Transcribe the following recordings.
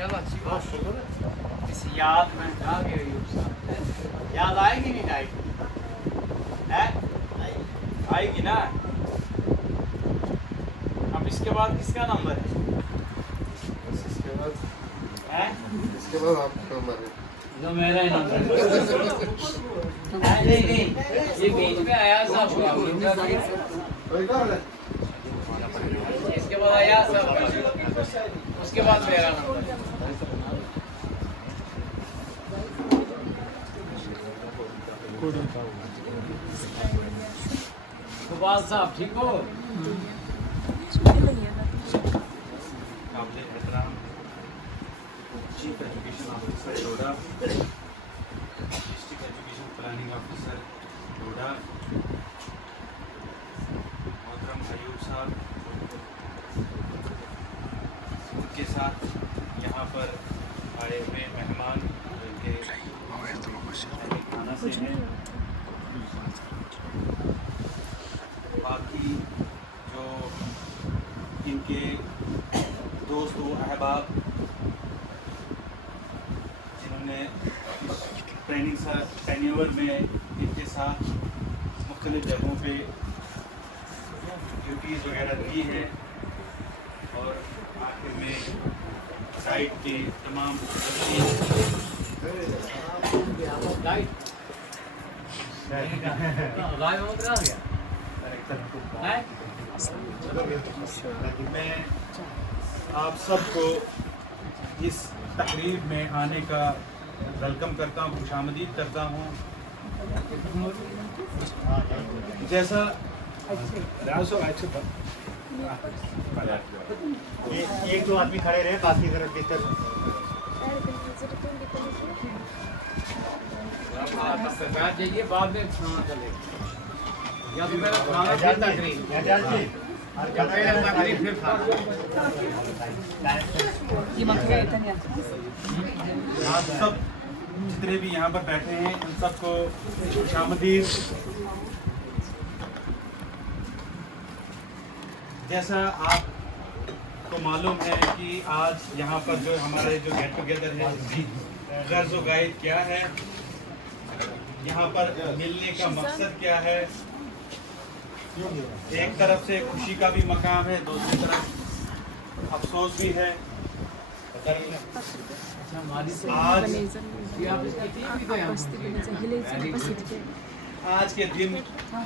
चलो अच्छी बात इस याद में जा गए याद आएगी नहीं आएगी है आएगी ना। अब इसके बाद किसका नंबर है? इसके बाद है आपका नंबर है जो मेरा ही नंबर है। नहीं नहीं ये बीच में आया साहब इसके बाद आया साहब उसके बाद मेरा नंबर है। सुभाष साहब ठीक हो? चीफ एजुकेशन ऑफिसर डोडा, डिस्ट्रिक्ट एजुकेशन प्लानिंग ऑफिसर डोडा, मोहतरम अयूब साहब, उनके साथ यहाँ पर आए हुए मेहमान के खाना से हैं, बाकी जो इनके दोस्त व अहबाब जिन्होंने ट्रेनिंग टेन्योर में इनके साथ मुख्तलिफ जगहों पे ड्यूटीज़ वगैरह दी हैं और आखिर में साइट के तमाम मैं आप सबको इस तकरीब में आने का वेलकम करता हूँ, खुशामदीद करता हूँ। जैसा एक दो आदमी खड़े रहे, बाकी तरफ भीतर जाइए बाद में खाना चलेगा या तो मेरा खाना तकरीब आप सब जितने भी यहाँ पर बैठे हैं उन सबको खुशामदीद। जैसा आपको मालूम है कि आज यहाँ पर जो हमारे जो गेट टुगेदर है उसकी गर्ज व गाइड क्या है, यहाँ पर मिलने का मकसद क्या है। एक तरफ से खुशी का भी मकाम है, दूसरी तरफ अफसोस भी है। आज के दिन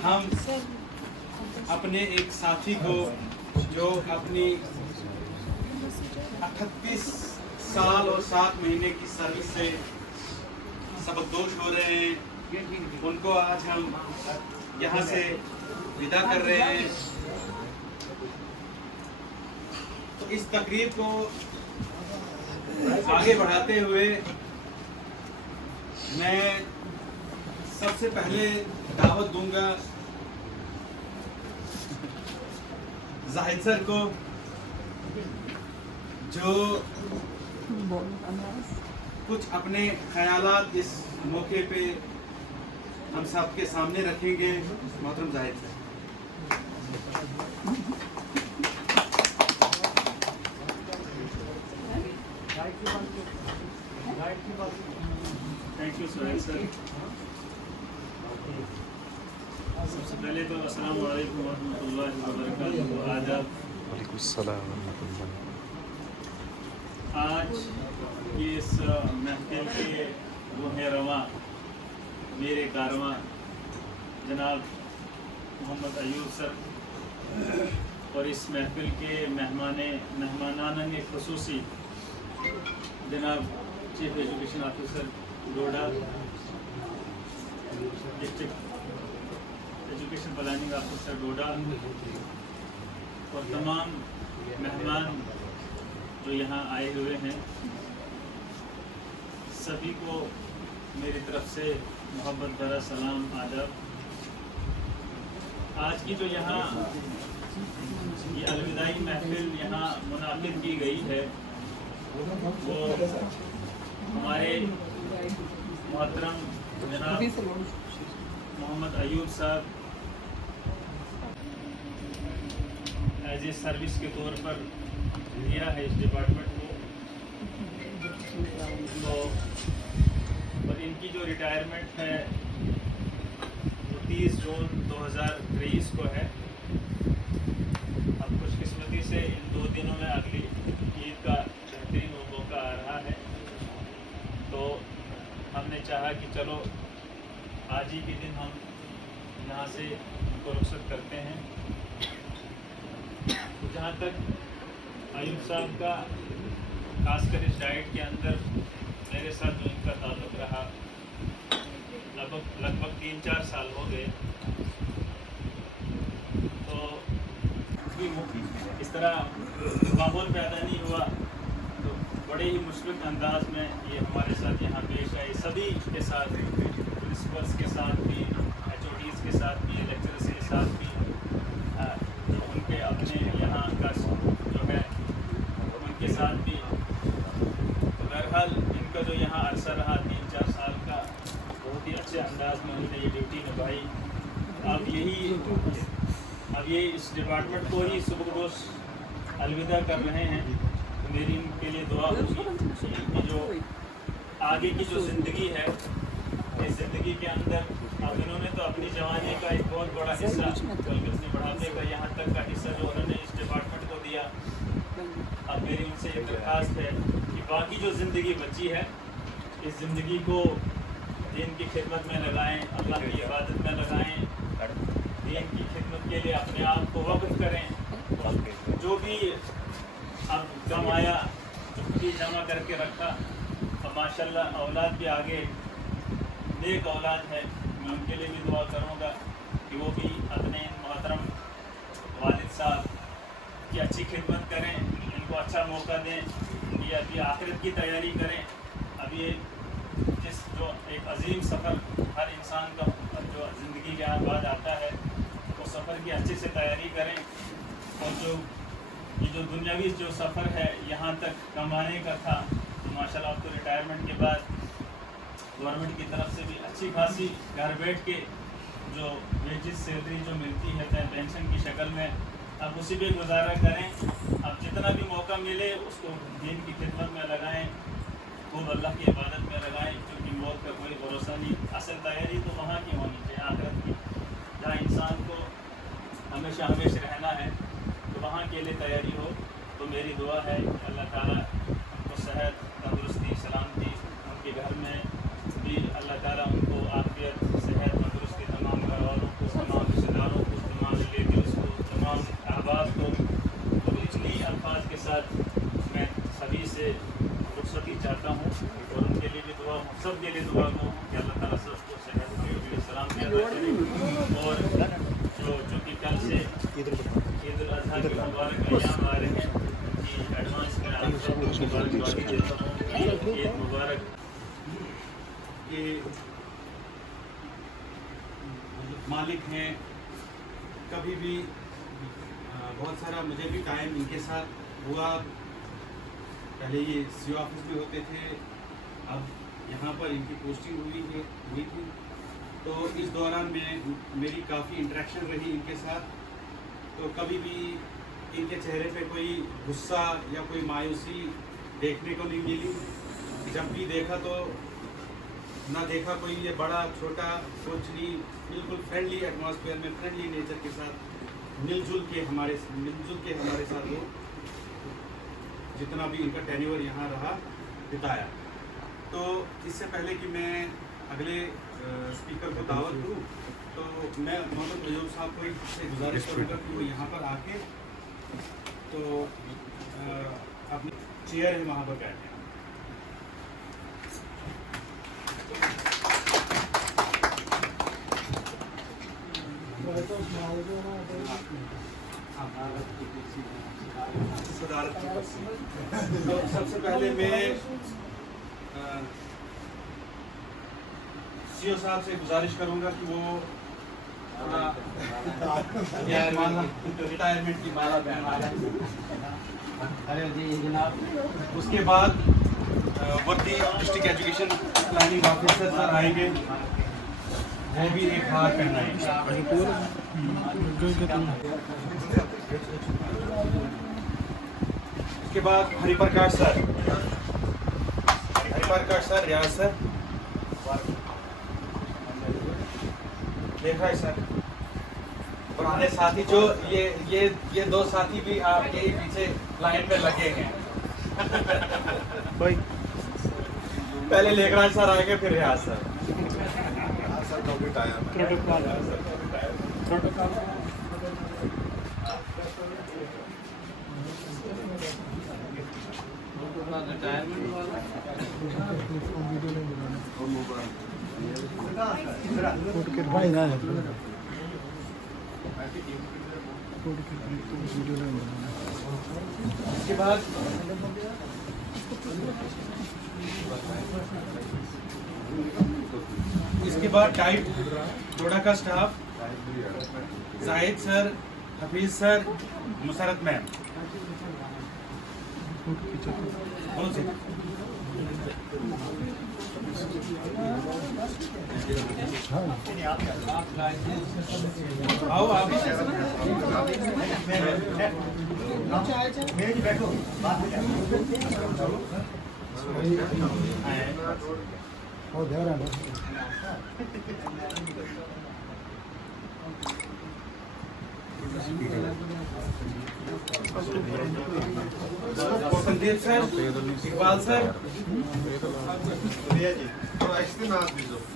हम अपने एक साथी को जो अपनी 38 साल और 7 महीने की सर्विस से सबकदोश हो रहे हैं, उनको आज हम यहाँ से विदा कर रहे हैं। तो इस तकरीब को आगे बढ़ाते हुए मैं सबसे पहले दावत दूंगा जाहिद सर को, जो कुछ अपने ख्यालात इस मौके पे हम सब के सामने रखेंगे। मोहतरम Zahid sir. Thank you Suhail sir. सबसे पहले तो अस्सलाम वालेकुम वरहमतुल्लाहि वबरकातुहू। आज ये इस महफिल के रूह रवां मेरे कारवां जनाब मोहम्मद अयूब सर और इस महफिल के मेहमानान ख़ुसूसी जनाब चीफ एजुकेशन ऑफिसर डोडा, डिस्ट्रिक्ट एजुकेशन प्लानिंग ऑफिसर डोडा और तमाम मेहमान जो यहाँ आए हुए हैं, सभी को मेरी तरफ से मोहब्बत भरा सलाम आदाब। आज की जो यहाँ ये अलविदाई महफिल यहाँ मुनाकिद की गई है वो हमारे मोहतरम जनाब मोहम्मद अयूब साहब एज ए सर्विस के तौर पर दिया है इस डिपार्टमेंट को। तो और इनकी जो रिटायरमेंट है वो 30 जून 2023 को है। अब खुशकिस्मती से इन 2 दिनों में अगली ईद का बेहतरीन मौका आ रहा है, तो हमने चाहा कि चलो आज ही के दिन हम यहाँ से उनको रुखसत करते हैं। तो जहाँ तक आयुब साहब का खासकर इस डाइट के अंदर मेरे साथ जो इनका ताल्लुक़ रहा, लगभग 3-4 साल हो गए। तो इस तरह माहौल पैदा नहीं हुआ, तो बड़े ही मुश्किल अंदाज में ये हमारे साथ यहाँ पेश आए, सभी के साथ, प्रिंसिपल्स के साथ भी, HODs के साथ भी, लेक्चरर्स के साथ भी, जो उनके अपने यहाँ का जो है उनके साथ भी। तो बहरहाल इनका जो यहाँ अरसा रहा 3-4 साल का, बहुत ही अच्छे अंदाज में उन्होंने ये ड्यूटी निभाई। अब ये इस डिपार्टमेंट को ही सुबह अलविदा कर रहे हैं। तो मेरी इनके लिए दुआ होगी कि जो आगे की जो ज़िंदगी है, इस ज़िंदगी के अंदर अब इन्होंने तो अपनी जवानी का एक बहुत बड़ा हिस्सा, बल्कि अपने बढ़ापे का यहाँ तक का हिस्सा जो उन्होंने इस डिपार्टमेंट को दिया। अब मेरी उनसे एक दरख्वास्त है कि बाकी जो ज़िंदगी बची है, इस ज़िंदगी को दीन की खिदमत में लगाएं, अल्लाह की इबादत में लगाएं, दीन की खिदमत के लिए अपने आप को वक़्फ़ करें। जो भी अब कमाया, जो भी जमा करके रखा, और माशाल्लाह औलाद के आगे नेक औलाद है, मैं उनके लिए भी दुआ करूँगा कि वो भी अपने मोहतरम वालिद साहब की अच्छी खिदमत करें, इनको अच्छा मौका दें, कि अभी आखिरत की तैयारी करें। अब ये जिस जो एक अजीम सफ़र हर इंसान का जो ज़िंदगी के बाद आता है, तो सफ़र की अच्छे से तैयारी करें। और ये जो दुनियावी जो सफ़र है यहाँ तक कमाने का था, तो माशाल्लाह अब तो रिटायरमेंट के बाद गवर्नमेंट की तरफ से भी अच्छी खासी घर बैठ के जो वेजेस सैलरी जो मिलती है पेंशन की शक्ल में, अब उसी पे गुजारा करें। अब जितना भी मौका मिले उसको दीन की खिदमत में लगाएं, खूब अल्लाह की इबादत में लगाएं, क्योंकि मौत का कोई भरोसा नहीं। असल तैयारी तो वहाँ की होनी चाहिए, आखिरत की, जहाँ इंसान को हमेशा रहना है, तो वहाँ के लिए तैयारी हो। तो मेरी दुआ है कि अल्लाह ताला उनको सेहत, तंदुरुस्ती, सलामती, उनके घर में भी अल्लाह ताला उनको आफियत, सेहत, तंदुरुस्ती, तमाम घर वालों को, तमाम रिश्तेदारों को, तमाम रिलेटिव्स को, तमाम अहबाब को। तो इन्हीं अल्फाज के साथ मैं सभी से रुखसती चाहता हूँ, और उनके लिए भी दुआ, सब के लिए दुआ हो कि अल्लाह ताला सबको सेहत, सलामती अता करे। और चूँकि कल से ईद उल अज़हा के मुबारक अय्याम आ रहे हैं, कि एडवांस में आप सबको मुबारकबादी देता हूँ, ईद मुबारक। के मालिक हैं, कभी भी बहुत सारा मुझे भी टाइम इनके साथ हुआ। पहले ये CO ऑफिस में होते थे, अब यहाँ पर इनकी पोस्टिंग हुई थी। तो इस दौरान मेरी काफ़ी इंटरेक्शन रही इनके साथ। तो कभी भी इनके चेहरे पे कोई गुस्सा या कोई मायूसी देखने को नहीं मिली। जब भी देखा तो ना देखा कोई ये बड़ा छोटा कुछ नहीं, बिल्कुल फ्रेंडली एटमॉस्फेयर में, फ्रेंडली नेचर के साथ मिलजुल के हमारे साथ वो जितना भी इनका टेन्योर यहाँ रहा बिताया। तो इससे पहले कि मैं अगले स्पीकर को दावत दूँ, तो मैं मोहम्मद अयूब साहब को से गुजारिश करूँगा कि वो यहाँ पर आके तो अपनी चेयर है वहाँ पर बैठे। तो सबसे पहले मैं CO साहब से गुजारिश करूंगा कि वो रिटायरमेंट की माला उसके बाद वर्दी district education planning officer sir आएंगे, वो भी एक हार पहनाएंगे। उसके बाद हरिप्रकाश सर, प्रकाश सर, रियाज सर, देख रहा है सर। पुराने साथी जो ये दो साथी भी आपके ही पीछे लाइन पे लगे हैं। पहले लेखराज सर आएंगे, फिर रियाज सर। इसके बाद टाइप जोड़ा का staff, Zahid sir, Hafeez sir, Musarrat ma'am. आओ आप भी बैठो, बात हो जाए। Sandeep sir, Iqbal sir,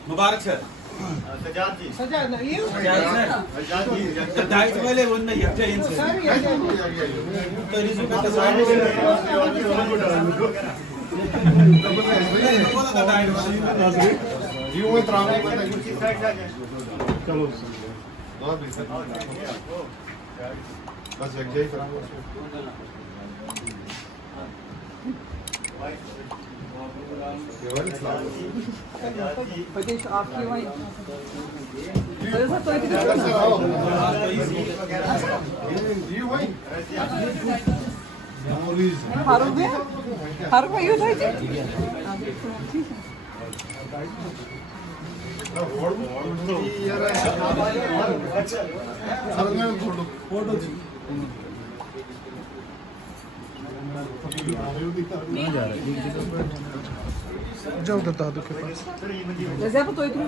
Mubarak sir, Sajjad ji, Sajjad sir, दाइट वाले उनमें यक्जा इनसे तो रिज्यूम का तस्वीर बस एक जय प्रदेश आपकी वही फारूक भाई, फारूक भाई होता है जी। जाओ दादू के पास। जैसे आप तो इतनी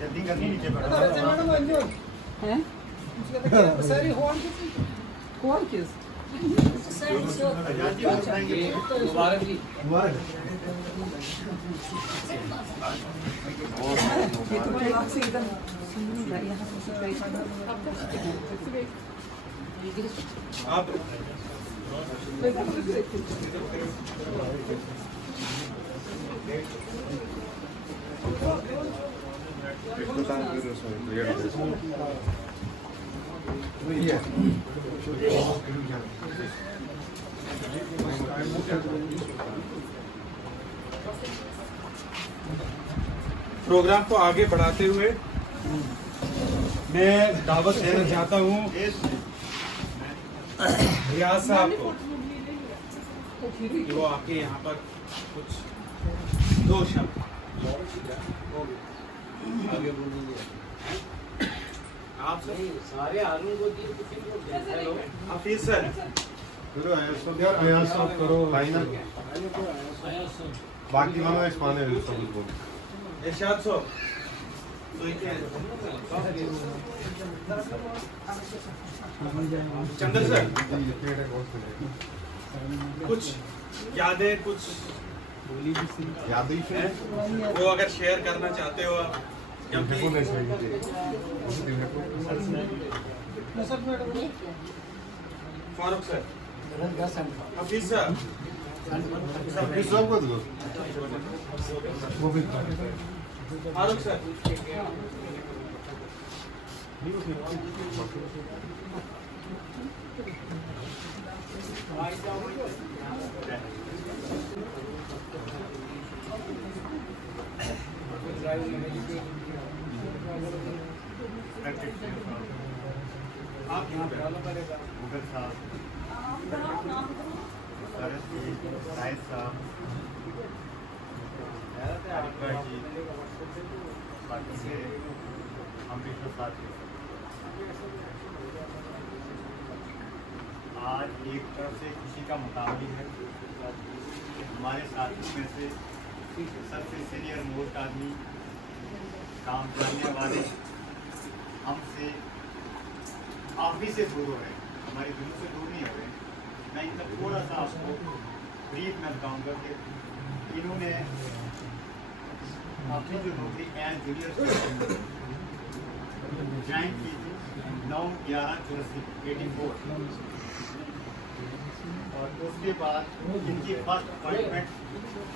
जल्दी करनी नीचे हैं कौन किस मुबारक जी। ये तो क्लास से एकदम यहाँ आप प्रोग्राम को आगे बढ़ाते हुए मैं दावत देना चाहता हूँ रियाज साहब को कि वो आके यहाँ पर कुछ दो शब्द आगे बोलिए। आप सर सारे आलू को दी हेलो हफीज सर करो फाइनल बाकी मानो पाने सब बोल इरशाद साहब तो चंद्र सर कुछ यादें कुछ यादें हैं वो अगर शेयर करना चाहते हो आप या फिर फारूक सर हफीज सर सब को वो भी फारूक सर रिस्पेक्टेड आप यहाँ पे मुगल साहब, सरस जी, शाहिद साहब, हरिद्वार जी, बाकी से अमृतसर साथी। आज एक तरफ से खुशी का मुकाम भी है। हमारे साथियों में से सबसे सीनियर मोस्ट आदमी, काम जानने वाले, हमसे आप भी से दूर हो रहे हैं, हमारे दिलों से दूर नहीं हो रहे हैं। मैं इनका थोड़ा सा आपको ब्रीफ में बताऊँगा कि इन्होंने अपनी जो नौकरी एज जूनियर ज्वाइन की थी 9/11/84 और उसके बाद इनकी first appointment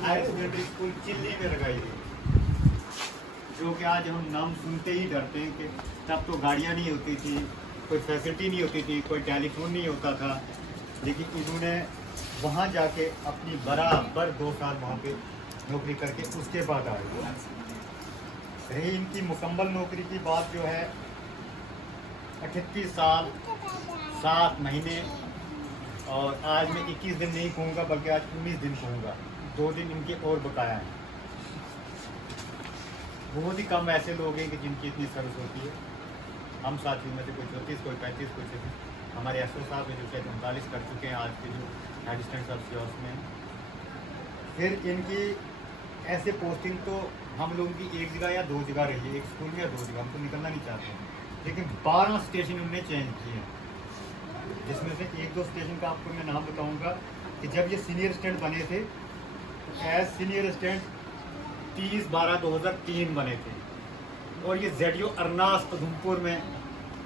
higher secondary school चिल्ली में लगाई गई, जो कि आज हम नाम सुनते ही डरते हैं कि तब तो गाड़ियाँ नहीं होती थी, कोई फैसिलिटी नहीं होती थी, कोई टेलीफोन नहीं होता था, लेकिन इन्होंने वहाँ जाके अपनी बराबर 2 साल वहाँ पे नौकरी करके उसके बाद आए। रही इनकी मुकम्मल नौकरी की बात जो है 38 साल 7 महीने, और आज मैं 21 दिन नहीं कहूँगा बल्कि आज 19 दिन कहूँगा, 2 दिन इनके और बकाया हैं। बहुत ही कम ऐसे लोग हैं कि जिनकी इतनी सर्विस होती है। हम साथियों में से कोई 34, कोई 35, कोई 36, हमारे एसओ साहब हैं जो शायद 39 कर चुके हैं आज के जो एडिशनल सब सीओस में। फिर इनकी ऐसे पोस्टिंग तो हम लोगों की एक जगह या 2 जगह रही है, एक स्कूल में या 2 जगह, हम तो निकलना नहीं चाहते हैं, लेकिन 12 स्टेशन उन्होंने चेंज किए हैं, जिसमें से 1-2 स्टेशन का आपको मैं नाम बताऊंगा कि जब ये सीनियर स्टैंड बने थे, एज सीनियर स्टैंड 30/12/2003 बने थे, और ये ZO अरनास उधमपुर में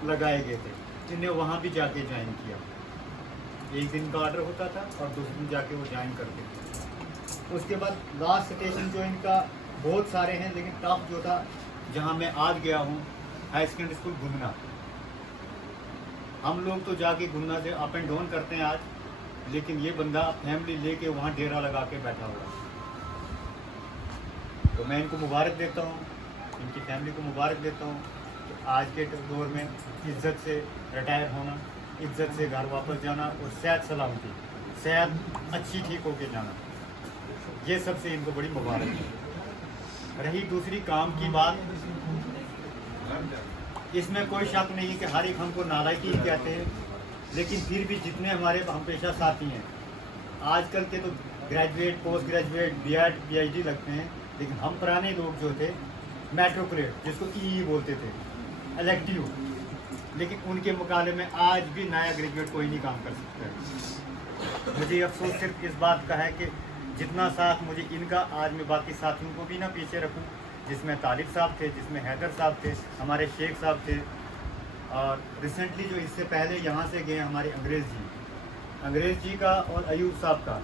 लगाए गए थे, जिन्हें वहाँ भी जाके ज्वाइन किया। एक दिन का ऑर्डर होता था और दूसरे दिन जाके वो ज्वाइन करते थे। उसके बाद लास्ट स्टेशन जो इनका बहुत सारे हैं, लेकिन टॉप जो था जहाँ मैं आज गया हूँ, हाई सेकेंडरी स्कूल गुमना। हम लोग तो जाके गुमना से अप एंड डाउन करते हैं आज, लेकिन ये बंदा फैमिली लेके वहाँ डेरा लगा के बैठा हुआ है। तो मैं इनको मुबारक देता हूँ, इनकी फैमिली को मुबारक देता हूँ कि आज के दौर में इज्जत से रिटायर होना, इज्जत से घर वापस जाना और सेहत सलामती, सेहत अच्छी ठीक होके जाना, ये सबसे इनको बड़ी मुबारक है। रही दूसरी काम की बात, इसमें कोई शक नहीं कि हर एक हमको नालायकी कहते हैं, लेकिन फिर भी जितने हमारे हम पेशा साथी हैं, आजकल के तो graduate, post graduate, BEd, PhD लगते हैं, लेकिन हम पुराने लोग जो थे मेट्रोक्रेट, जिसको EE बोलते थे, इलेक्टिव, लेकिन उनके मुकाबले में आज भी नया ग्रेजुएट कोई नहीं काम कर सकता है। मुझे अफसोस सिर्फ इस बात का है कि जितना साथ मुझे इनका, आज मैं बाकी साथियों को भी ना पीछे रखूं, जिसमें तालिब साहब थे, जिसमें हैदर साहब थे, हमारे शेख साहब थे, और रिसेंटली जो इससे पहले यहाँ से गए हमारे अंग्रेज़ जी का और अयूब साहब का,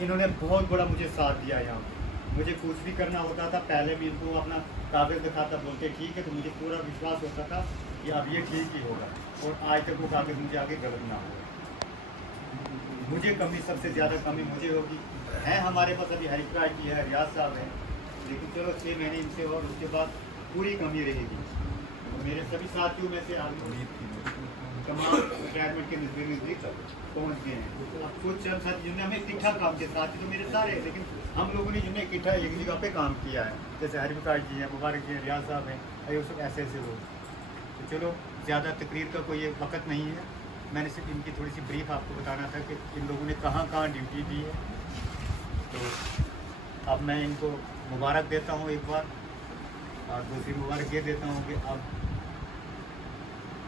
इन्होंने बहुत बड़ा मुझे साथ दिया यहाँ पे। मुझे कुछ भी करना होता था, पहले भी इनको अपना कागज़ दिखाता, बोलते ठीक है, तो मुझे पूरा विश्वास होता था कि अब ये ठीक ही होगा, और आज तक वो कागज़ मुझे आगे गलत ना हो। मुझे कमी, सबसे ज़्यादा कमी मुझे होगी है। हमारे पास अभी हरिद्वार जी है, रियाज साहब है, लेकिन चलो 6 महीने इनसे और उसके बाद पूरी कमी रहेगी। और मेरे सभी साथियों में से तमाम रिटायरमेंट के नज़दीक पहुँच गए हैं। अब कुछ चंद साथी जिन्होंने हमें इकट्ठा काम किया, साथी तो मेरे सारे, लेकिन हम लोगों ने जिन्हें इकट्ठा एक जगह पे काम किया है, जैसे हरिद्वार जी हैं, मुबारक जी हैं, रियाज साहब हैं, अयूब साहब, ऐसे लोग। तो चलो, ज़्यादा तकरीर का कोई वक्त नहीं है, मैंने सिर्फ इनकी थोड़ी सी ब्रीफ आपको बताना था कि इन लोगों ने कहाँ कहाँ ड्यूटी दी है। तो अब मैं इनको मुबारक देता हूँ एक बार, और दूसरी मुबारक ये देता हूँ कि अब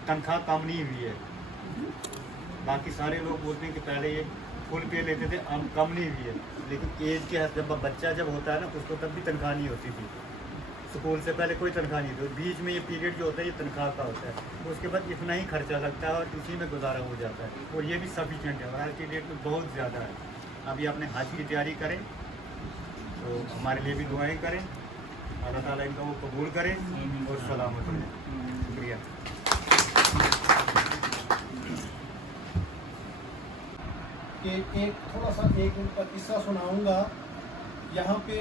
तनख्वाह कम नहीं हुई है। बाकी सारे लोग बोलते हैं कि पहले ये फुल पे लेते थे, अब कम नहीं हुई है, लेकिन एज के जब बच्चा जब होता है ना, उसको तब भी तनख्वाह नहीं होती थी। स्कूल से पहले कोई तनख्वाह नहीं थी, बीच में ये पीरियड जो होता है ये तनख्वाह का होता है, उसके बाद इतना ही खर्चा लगता है और इसी में गुजारा हो जाता है, और ये भी सफिशिएंट है। और आज की डेट में बहुत ज़्यादा है। अभी अपने हज की तैयारी करें, तो हमारे लिए भी दुआएं करें, अल्लाह ताला इनका वो कबूल करें और सलामत रहें। शुक्रिया। एक थोड़ा सा एक उनका किस्सा सुनाऊंगा। यहाँ पे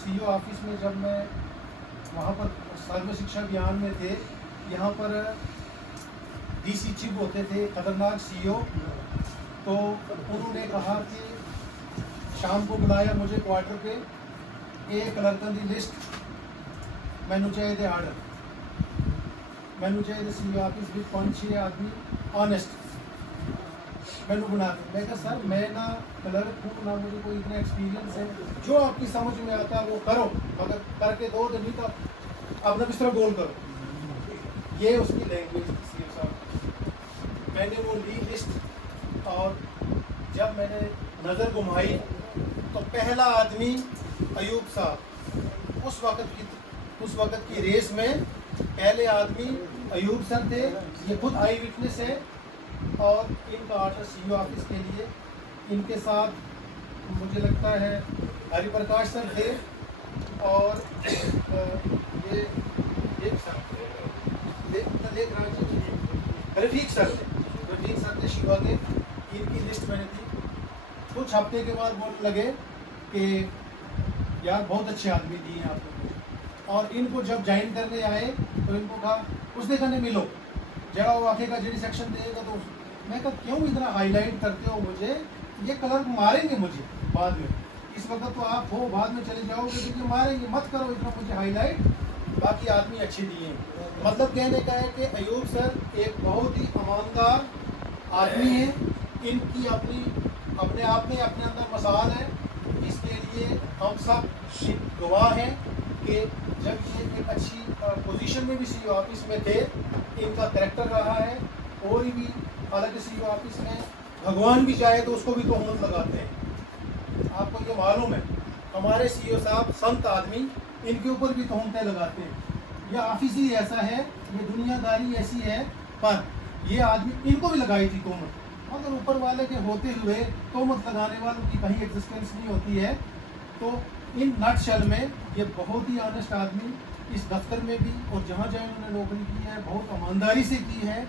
CO ऑफिस में जब मैं वहाँ पर सर्व शिक्षा अभियान में थे, यहाँ पर डीसी चीफ होते थे, खतरनाक सीईओ। तो उन्होंने कहा कि शाम को बुलाया मुझे क्वार्टर पे, एक क्लर्कन दी लिस्ट मैनू चाहिए आर्डर, मैनू चाहिए सीईओ ऑफिस विच 5-6 आदमी ऑनेस्ट मैनू बना दे। मैं कहा सर मैं ना क्लर्क हूँ, ना मुझे कोई इतना एक्सपीरियंस है, जो आपकी समझ में आता है वो करो, मगर करके दो तो नहीं तो अपना बिस्तरा गोल करो। ये उसकी लैंग्वेज थी साहब। मैंने वो ली लिस्ट और जब मैंने नज़र घुमाई तो पहला आदमी अयूब साहब, उस वक्त की रेस में पहले आदमी अयूब सर थे। ये खुद आई विटनेस है और इनका ऑर्डर सीईओ ऑफिस के लिए। इनके साथ मुझे लगता है हरिप्रकाश सर थे और ये एक सर रफीक सर थे शिवा के। इनकी लिस्ट मैंने दी। कुछ हफ्ते के बाद बोलने लगे कि यार बहुत अच्छे आदमी दिए आप लोगों को, और इनको जब ज्वाइन करने आए तो इनको कहा उसने कहने मिलो जरा वो आके का जेडी सेक्शन देगा। तो मैं कहा क्यों इतना हाईलाइट करते हो मुझे, ये क्लर्क मारेंगे मुझे बाद में, इस वक्त तो आप हो बाद में चले जाओगे तो ये मारेंगे, मत करो इतना मुझे हाईलाइट, बाकी आदमी अच्छे दिए। मतलब कहने का है कि अयूब सर एक बहुत ही ईमानदार आदमी है। इनकी अपने आप में अपने अंदर मसाल है। इसके लिए हम सब गवाह हैं कि जब ये एक अच्छी पोजीशन में भी सीईओ ऑफिस में थे, इनका करैक्टर रहा है। कोई भी हालांकि सीईओ ऑफिस में भगवान भी चाहे तो उसको भी तोहमत लगाते हैं। आपको ये मालूम है हमारे सीईओ साहब संत आदमी, इनके ऊपर भी तोहमतें लगाते हैं। यह ऑफिस ही ऐसा है, ये दुनियादारी ऐसी है। पर ये आदमी इनको भी लगाई थी तोहमत, मगर ऊपर वाले के होते हुए तोहमत लगाने वालों की कहीं एग्जिस्टेंस नहीं होती है। तो इन नटशेल में ये बहुत ही ऑनेस्ट आदमी इस दफ्तर में भी और जहाँ जहाँ उन्होंने नौकरी की है बहुत ईमानदारी से की है।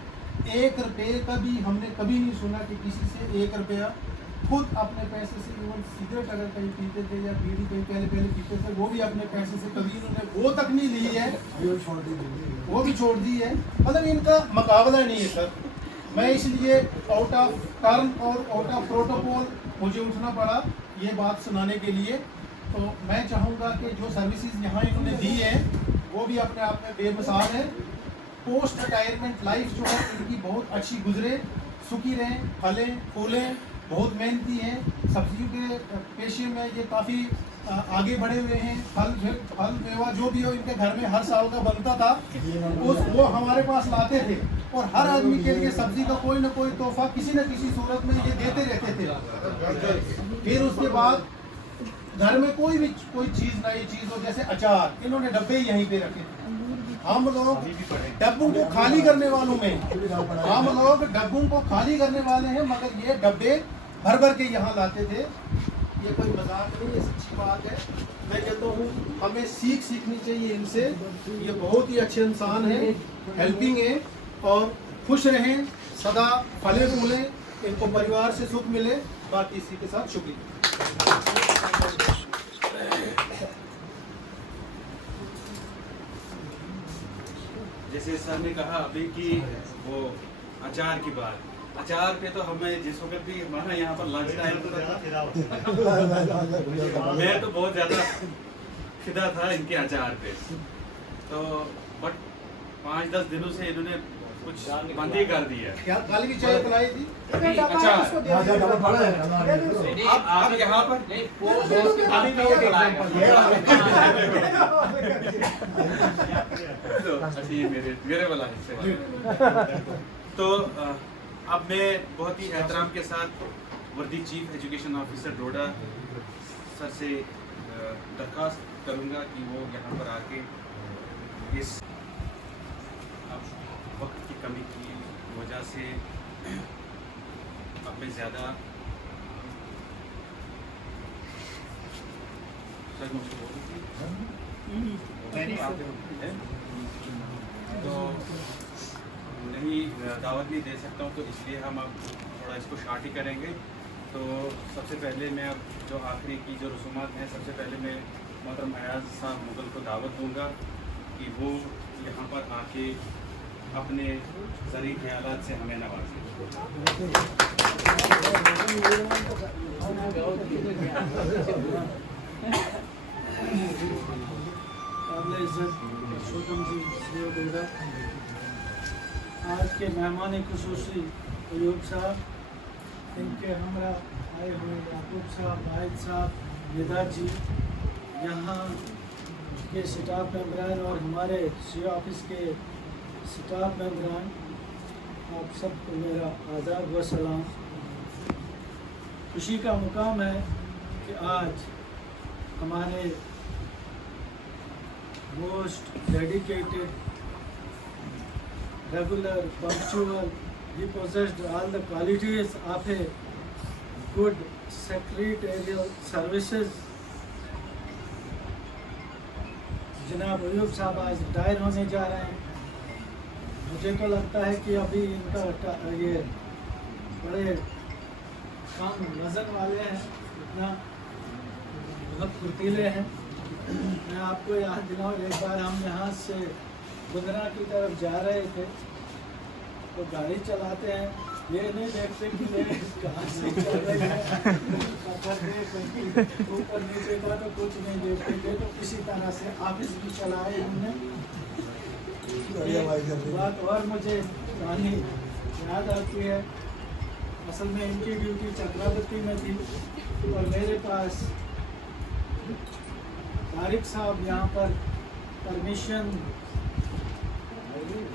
1 रुपये का भी हमने कभी नहीं सुना कि किसी से 1 रुपया खुद अपने पैसे से, इवन सिगरेट अगर कहीं पीते थे या बीड़ी कहीं पहले पीते थे वो भी अपने पैसे से कभी इन्होंने वो तक नहीं ली है, वो भी छोड़ दी है। मतलब इनका मुकाबला नहीं है सर। मैं इसलिए आउट ऑफ टर्न और आउट ऑफ प्रोटोकॉल मुझे उठना पड़ा ये बात सुनाने के लिए। तो मैं चाहूँगा कि जो सर्विसेज यहाँ इन्होंने दी है वो भी अपने आप में बेमिसाल है। पोस्ट रिटायरमेंट लाइफ जो है इनकी बहुत अच्छी गुजरे, सुखी रहें, फलें फूलें, बहुत मेहनती हैं। सब्जियों के पेशे में ये काफ़ी आगे बढ़े हुए हैं। फल मेवा जो भी हो इनके घर में हर साल का बनता था वो हमारे पास लाते थे, और हर आदमी के लिए सब्जी का कोई ना कोई तोहफा किसी न किसी सूरत में ये देते रहते थे। फिर उसके बाद घर में कोई चीज़ नई चीज़ हो, जैसे अचार, इन्होंने डब्बे यहीं पे रखे थे। हम लोग डब्बों को खाली करने वालों में हैं, मगर ये डब्बे भर भर के यहाँ लाते थे। ये कोई मजाक नहीं, ये सच्ची बात है। मैं कहता हूँ हमें सीखनी चाहिए इनसे। ये बहुत ही अच्छे इंसान हैं, हेल्पिंग है, और खुश रहें, सदा फले फूले, इनको परिवार से सुख मिले। बाकी इसी के साथ शुक्रिया। जैसे सर ने कहा अभी कि वो अचार की बात, अचार पे तो हमें जिस वक्त भी हमारा यहाँ पर लंच टाइम होता था मैं तो बहुत ज़्यादा फिदा था इनके अचार पे। तो बट 5-10 दिनों से इन्होंने कुछ बंद ही कर दिया। क्या काली की चाय पिलाई थी? अचार आप यहाँ पर अभी भी एक एग्जांपल अच्छा ये मेरे वाला हिस्से। तो अब मैं बहुत ही एहतराम के साथ वर्दी चीफ एजुकेशन ऑफिसर डोडा सर से दरख्वास्त करूंगा कि वो यहाँ पर आके इस वक्त की कमी की वजह से अब मैं ज़्यादा तो नहीं दावत नहीं दे सकता हूँ, तो इसलिए हम अब थोड़ा इसको शार्ट ही करेंगे। तो सबसे पहले मैं अब जो आखिरी की जो रसूमात हैं, सबसे पहले मैं मोहतरम अयाज साहब मुगल को दावत दूंगा कि वो यहाँ पर आके अपने ज़री ख्यालात से हमें नवाजें। आज के मेहमान खुसूसी अयूब साहब, इनके हमरा आए हुए याकूब साहब, वाहिद साहब, निदा जी, यहाँ के स्टाफ मेम्बरान और हमारे सी ऑफिस के स्टाफ मेम्बरान, आप सबको मेरा आदाब व सलाम। खुशी का मुकाम है कि आज हमारे most dedicated, regular, punctual, he possessed all the qualities of a good secretarial services. जनाब अयूब साहब आज रिटायर होने जा रहे हैं। मुझे तो लगता है कि अभी इनका ये बड़े कम वजन वाले हैं, इतना बहुत फुर्तीले हैं। मैं आपको याद दिलाऊं, एक बार हम यहाँ से गुंदरा की तरफ जा रहे थे, तो गाड़ी चलाते हैं, ये नहीं देखते कि ये कहाँ से चल रही है, ऊपर नीचे का तो कुछ नहीं देखते थे। तो किसी तरह से ऑफिस भी चलाए हमने। एक बात और मुझे कहानी याद आती है, असल में इनकी ड्यूटी चक्रावती में थी और मेरे पास तारिक साहब यहाँ पर परमिशन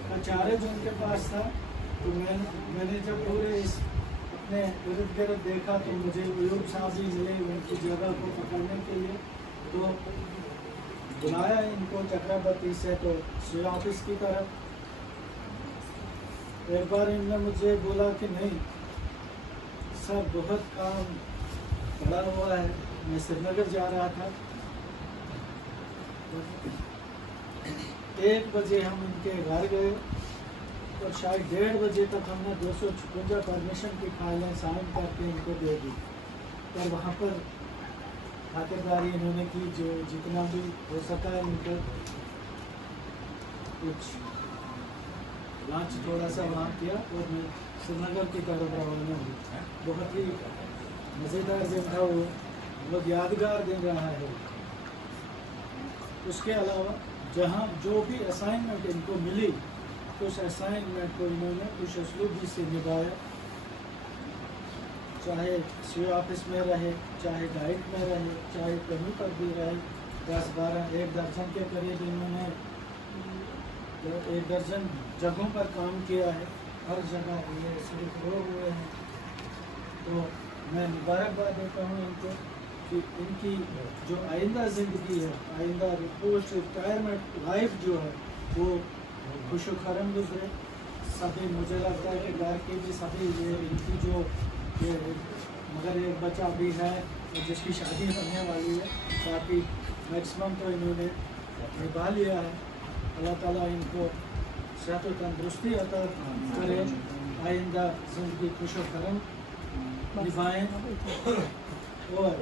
का चार्ज उनके पास था। तो मैंने जब पूरे इस अपने इर्द गिर्द देखा तो मुझे अयूब साहब भी मिले उनकी जगह को पकड़ने के लिए। तो बुलाया इनको चक्रावती से, तो सी ऑफिस की तरफ। एक बार इन्होंने मुझे बोला कि नहीं सर, बहुत काम पड़ा हुआ है, मैं श्रीनगर जा रहा था। 1 बजे हम इनके घर गए और शायद 1:30 बजे तक हमने 256 परमिशन की फाइलें साइन करके इनको दे दी। और वहाँ पर खातिरदारी इन्होंने की, जो जितना भी हो सका इनको कुछ लंच थोड़ा सा वहाँ किया और मैं श्रीनगर की तरफ रवाना हुई। बहुत ही मज़ेदार दिन था वो, बहुत यादगार दिन रहा है। उसके अलावा जहाँ जो भी असाइनमेंट इनको मिली, उस असाइनमेंट को इन्होंने कुछ असलूबी से निभाया, चाहे सी ऑफिस में रहे, चाहे गाइड में रहे, चाहे कहीं पर भी रहे। 10-12 1 दर्जन के करीब इन्होंने 1 दर्जन जगहों पर काम किया है। हर जगह ये सिर्फ हो हुए हैं। तो मैं मुबारकबाद देता हूँ इनको कि इनकी जो आइंदा ज़िंदगी है, आइंदा पोस्ट रिटायरमेंट लाइफ जो है, वो खुशखरम गुजरे। सभी मुझे लगता है कि घर की भी सभी ये इनकी जो ये मगर एक बच्चा भी है जिसकी शादी होने वाली है, बाकी मैक्सिमम तो इन्होंने निभा लिया है। अल्लाह ताला इनको सेहत और तंदुरुस्ती अता करे, आइंदा ज़िंदगी खुशखरम निभाएँ और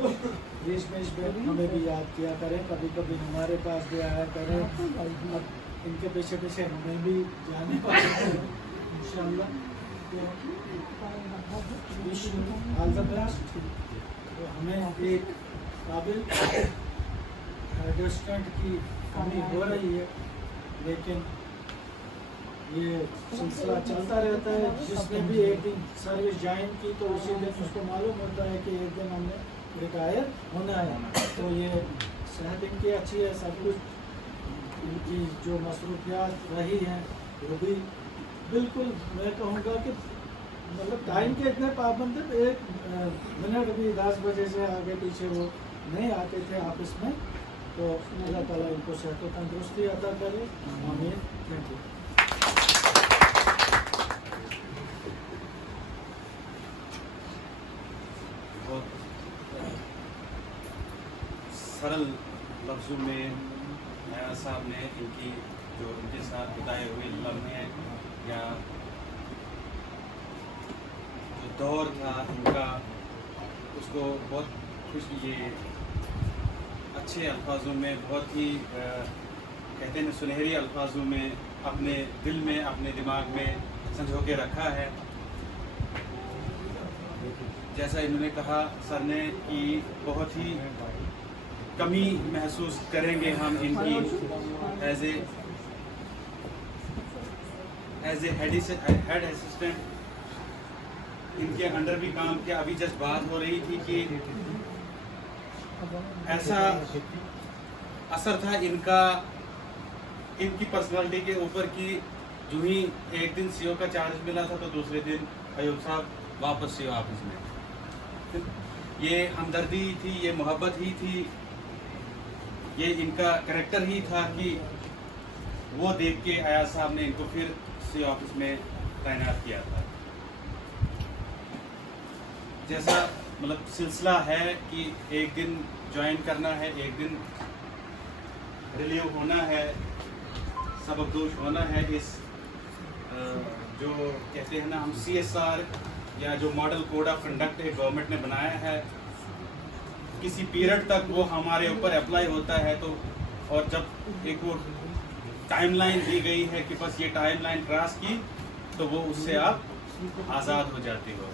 बीच में हमें भी याद किया करें, कभी कभी हमारे पास भी आया करें। अब इनके पीछे पीछे हमें भी जाने वाले हैं इंशाअल्लाह। All the best. तो हमें एक काबिल एडजस्टेंट की कमी हो रही है, लेकिन ये सिलसिला चलता रहता है। जिसने भी एक दिन सर्विस ज्वाइन की तो उसी दिन उसको मालूम होता है कि एक दिन हमने रिटायर होना है। तो ये सेहत इनकी अच्छी है, सब कुछ इनकी जो मसरूफियात रही हैं वो भी बिल्कुल, मैं कहूँगा कि मतलब टाइम के इतने पाबंद थे, 1 मिनट भी 10 बजे से आगे पीछे वो नहीं आते थे ऑफिस में। तो अल्लाह ताला इनको सेहत और तंदुरुस्ती अता करे, आमीन। Thank you. सरल लफ्ज़ों में नया साहब ने इनकी जो उनके साथ बिताए हुए लम्हे या जो दौर था इनका, उसको बहुत खुश ये अच्छे अल्फाजों में, बहुत ही कहते हैं सुनहरी अल्फाजों में अपने दिल में, अपने दिमाग में संजो के रखा है। जैसा इन्होंने कहा सर ने कि बहुत ही कमी महसूस करेंगे हम इनकी एज ए हेड असिस्टेंट इनके अंडर भी काम किया। अभी जस्ट बात हो रही थी कि ऐसा असर था इनका इनकी पर्सनालिटी के ऊपर कि जो ही एक दिन सीओ का चार्ज मिला था तो दूसरे दिन अयूब साहब वापस सीओ ऑफिस में। ये हमदर्दी थी, ये मोहब्बत ही थी, ये इनका करैक्टर ही था कि वो देख के अयाज साहब ने इनको फिर सीओ ऑफिस में तैनात किया था। जैसा मतलब सिलसिला है कि एक दिन ज्वाइन करना है, एक दिन रिलीव होना है, सबकदोश होना है। इस जो कहते हैं ना हम CSR या जो मॉडल कोड ऑफ कंडक्ट एक गवर्नमेंट ने बनाया है, किसी पीरियड तक वो हमारे ऊपर अप्लाई होता है। तो और जब एक वो टाइमलाइन दी गई है कि बस ये टाइमलाइन क्रॉस की तो वो उससे आप आज़ाद हो जाते हो,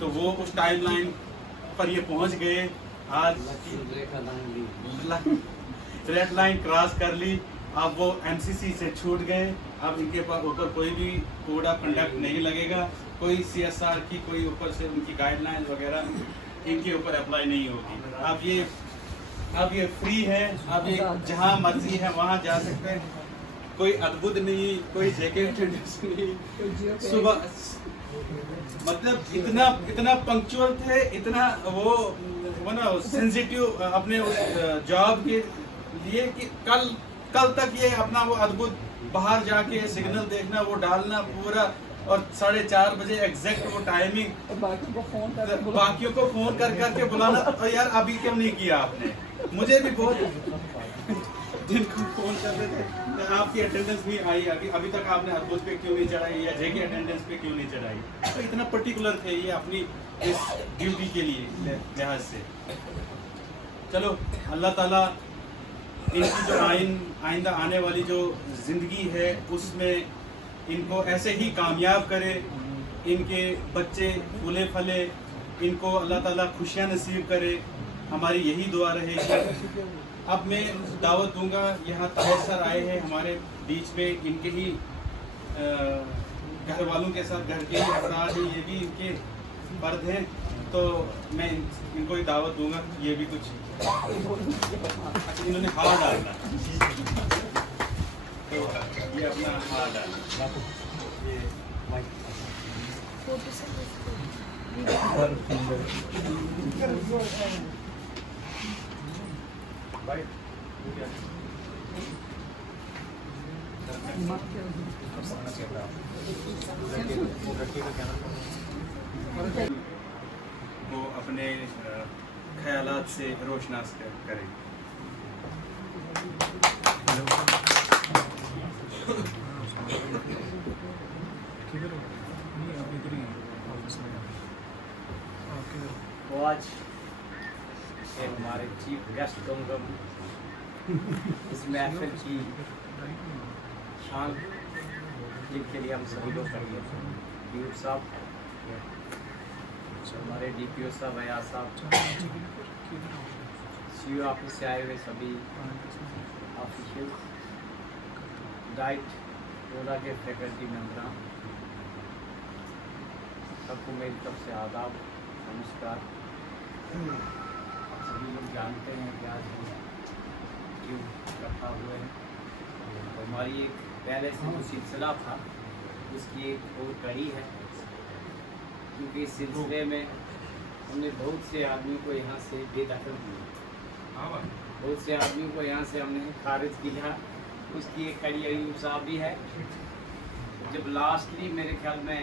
तो वो उस टाइमलाइन पर ये पहुंच गए। आज रेड लाइन क्रॉस कर ली, अब वो MCC से छूट गए। अब इनके ऊपर कोई भी कोड ऑफ कंडक्ट नहीं लगेगा, कोई CSR की कोई ऊपर से उनकी गाइडलाइन वगैरह इनके ऊपर अप्लाई नहीं होगी। अब ये फ्री है, अब ये जहाँ मर्जी है वहाँ जा सकते हैं। कोई अद्भुत नहीं, कोई जैकेट नहीं। सुबह मतलब इतना पंक्चुअल थे, इतना वो ना सेंसिटिव अपने उस जॉब के लिए कि कल तक ये अपना वो अद्भुत बाहर जाके सिग्नल देखना, वो डालना पूरा, और 4:30 बजे एग्जैक्ट वो टाइमिंग, बाकियों को फोन कर करके बुलाना। और यार अभी क्यों नहीं किया आपने? मुझे भी बहुत जिनको फोन कर रहे थे आपकी अटेंडेंस नहीं आई, अभी तक आपने अद्भुत पे क्यों नहीं चढ़ाई या जेके अटेंडेंस पे क्यों नहीं चढ़ाई? तो इतना पर्टिकुलर थे ये अपनी इस ड्यूटी के लिए लिहाज से। चलो अल्लाह ताला इनकी जो आइंदा आने वाली जो ज़िंदगी है उसमें इनको ऐसे ही कामयाब करे, इनके बच्चे फूले फले, इनको अल्लाह ताला खुशियाँ नसीब करे। हमारी यही दुआ रहेगी। अब मैं दावत दूंगा, यहाँ ताहिर सर आए हैं हमारे बीच में, इनके ही घर वालों के साथ, घर के ही अफराद हैं, ये भी इनके फर्द हैं, तो मैं इनको ही दावत दूंगा। ये भी कुछ इन्होंने हाथ डालना, तो ये अपना हाथ डालना। वो अपने ख्यालात से रोशनास करें। तो आज हमारे चीफ गेस्ट कम इस महफिल की शान जिनके लिए हम सभी लोग करेंगे, यूब साहब, हमारे DPO साहब, अयाज साहब, CO ऑफिस से आए हुए सभी ऑफिशियल्स, डाइट ओला के फैकल्टी मेंबरान, सबको मेरी तरफ से आदाब, नमस्कार। सभी लोग जानते हैं कि आज हम क्यों इकट्ठा हुए हैं। तो हमारी एक पहले से जो सिलसिला था उसकी एक और कड़ी है, क्योंकि इस सिलसिले में हमने बहुत से आदमी को यहाँ से बेदखल किया, बहुत से आदमियों को यहाँ से हमने खारिज किया। उसकी एक कड़ी अयूब साहब भी है। जब लास्टली मेरे ख्याल में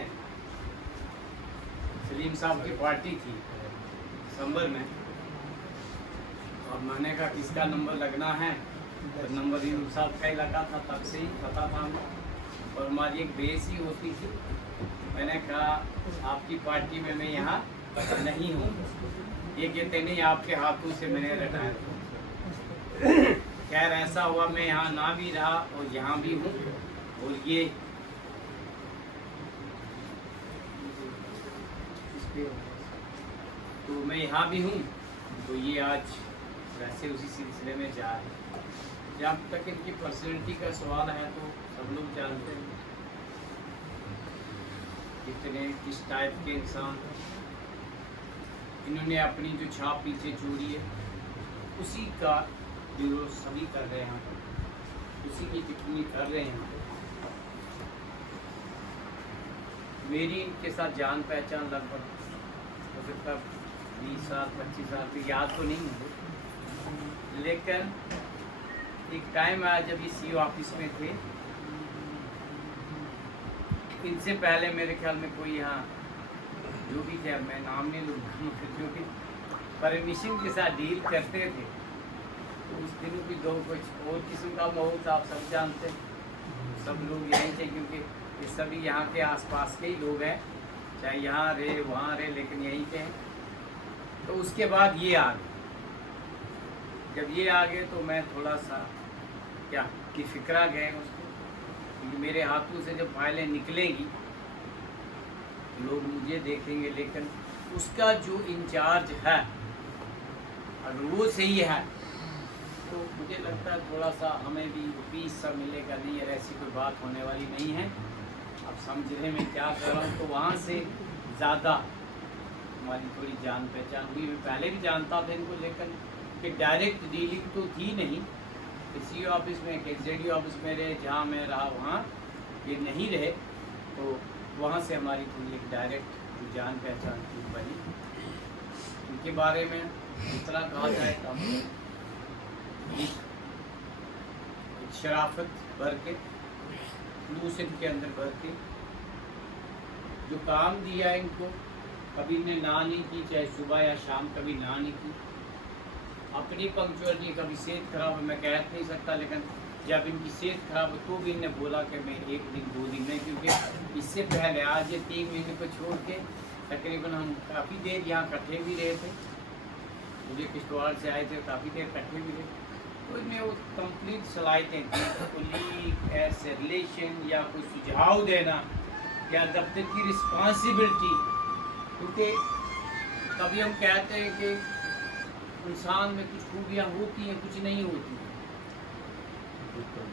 सलीम साहब की पार्टी थी दिसंबर में, और मैंने कहा किसका नंबर लगना है, तो नंबर अयूब साहब का ही लगा था, तब से ही पता था हमें, और हमारी एक बेस ही होती थी। मैंने कहा आपकी पार्टी में मैं यहाँ नहीं हूँ, ये कहते नहीं आपके हाथों से मैंने रिटायर। खैर ऐसा हुआ, मैं यहाँ ना भी रहा और यहाँ भी हूँ, और ये तो मैं यहाँ भी हूँ, तो ये आज वैसे उसी सिलसिले में जा रहे हैं। जहाँ तक इनकी पर्सनैलिटी का सवाल है तो सब लोग जानते हैं कितने किस टाइप के इंसान। इन्होंने अपनी जो छाप पीछे छोड़ी है उसी का विरोध सभी कर रहे हैं, उसी की टिप्पणी कर रहे हैं। मेरी इनके साथ जान पहचान लगभग हो सकता 20 साल 25 साल की याद तो नहीं मुझे, लेकिन एक टाइम आया जब ये सीओ ऑफिस में थे। इनसे पहले मेरे ख्याल में कोई यहाँ जो भी थे, मैं नाम नहीं लूँगा, जो भी परमिशन के साथ डील करते थे तो उस दिनों की दो कुछ और किस्म का माहौल था। आप सब जानते हैं, सब लोग यहीं थे क्योंकि ये सभी यहाँ के आसपास के ही लोग हैं, चाहे यहाँ रहे वहाँ रहे, लेकिन यहीं के हैं। तो उसके बाद ये आ गए। जब ये आ गए तो मैं थोड़ा सा क्या कि फिक्रा गए उसको, क्योंकि मेरे हाथों से जब फाइलें निकलेंगी लोग मुझे देखेंगे, लेकिन उसका जो इंचार्ज है अगर वो सही है तो मुझे लगता है थोड़ा सा हमें भी पीस सा मिलेगा। नहीं यार ऐसी कोई बात होने वाली नहीं है। अब समझने में क्या कर रहा हूँ, तो वहाँ से ज़्यादा हमारी थोड़ी जान पहचान हुई। मैं पहले भी जानता था इनको, लेकिन कि डायरेक्ट डीलिंग तो थी नहीं। सी ऑफिस में XZD ऑफिस में रहे, जहाँ मैं रहा वहाँ ये नहीं रहे, तो वहाँ से हमारी थोड़ी एक डायरेक्ट जान पहचान की बनी। इनके बारे में जितना कहा जाए कम। एक शराफत भर के, खलूस इनके अंदर भर के, जो काम दिया इनको कभी इन्हें ना नहीं की, चाहे सुबह या शाम कभी ना नहीं की। अपनी पंक्चुअलिटी, कभी सेहत खराब है मैं कह नहीं सकता, लेकिन जब इनकी सेहत खराब है तो भी इन्हें बोला कि मैं 1 दिन 2 दिन नहीं, क्योंकि इससे पहले आज ये 3 महीने को छोड़ के तकरीबन हम काफ़ी देर यहाँ इकट्ठे भी रहे थे। मुझे किश्तवाड़ से आए थे, काफ़ी देर इकट्ठे भी रहे, तो इनमें वो कंप्लीट सलाहियतें थी। कोई ऐसे रिलेशन या कोई सुझाव देना या दफ्तर की रिस्पॉन्सिबिलिटी, क्योंकि कभी हम कहते हैं कि इंसान में कुछ खूबियाँ होती हैं, कुछ नहीं होती,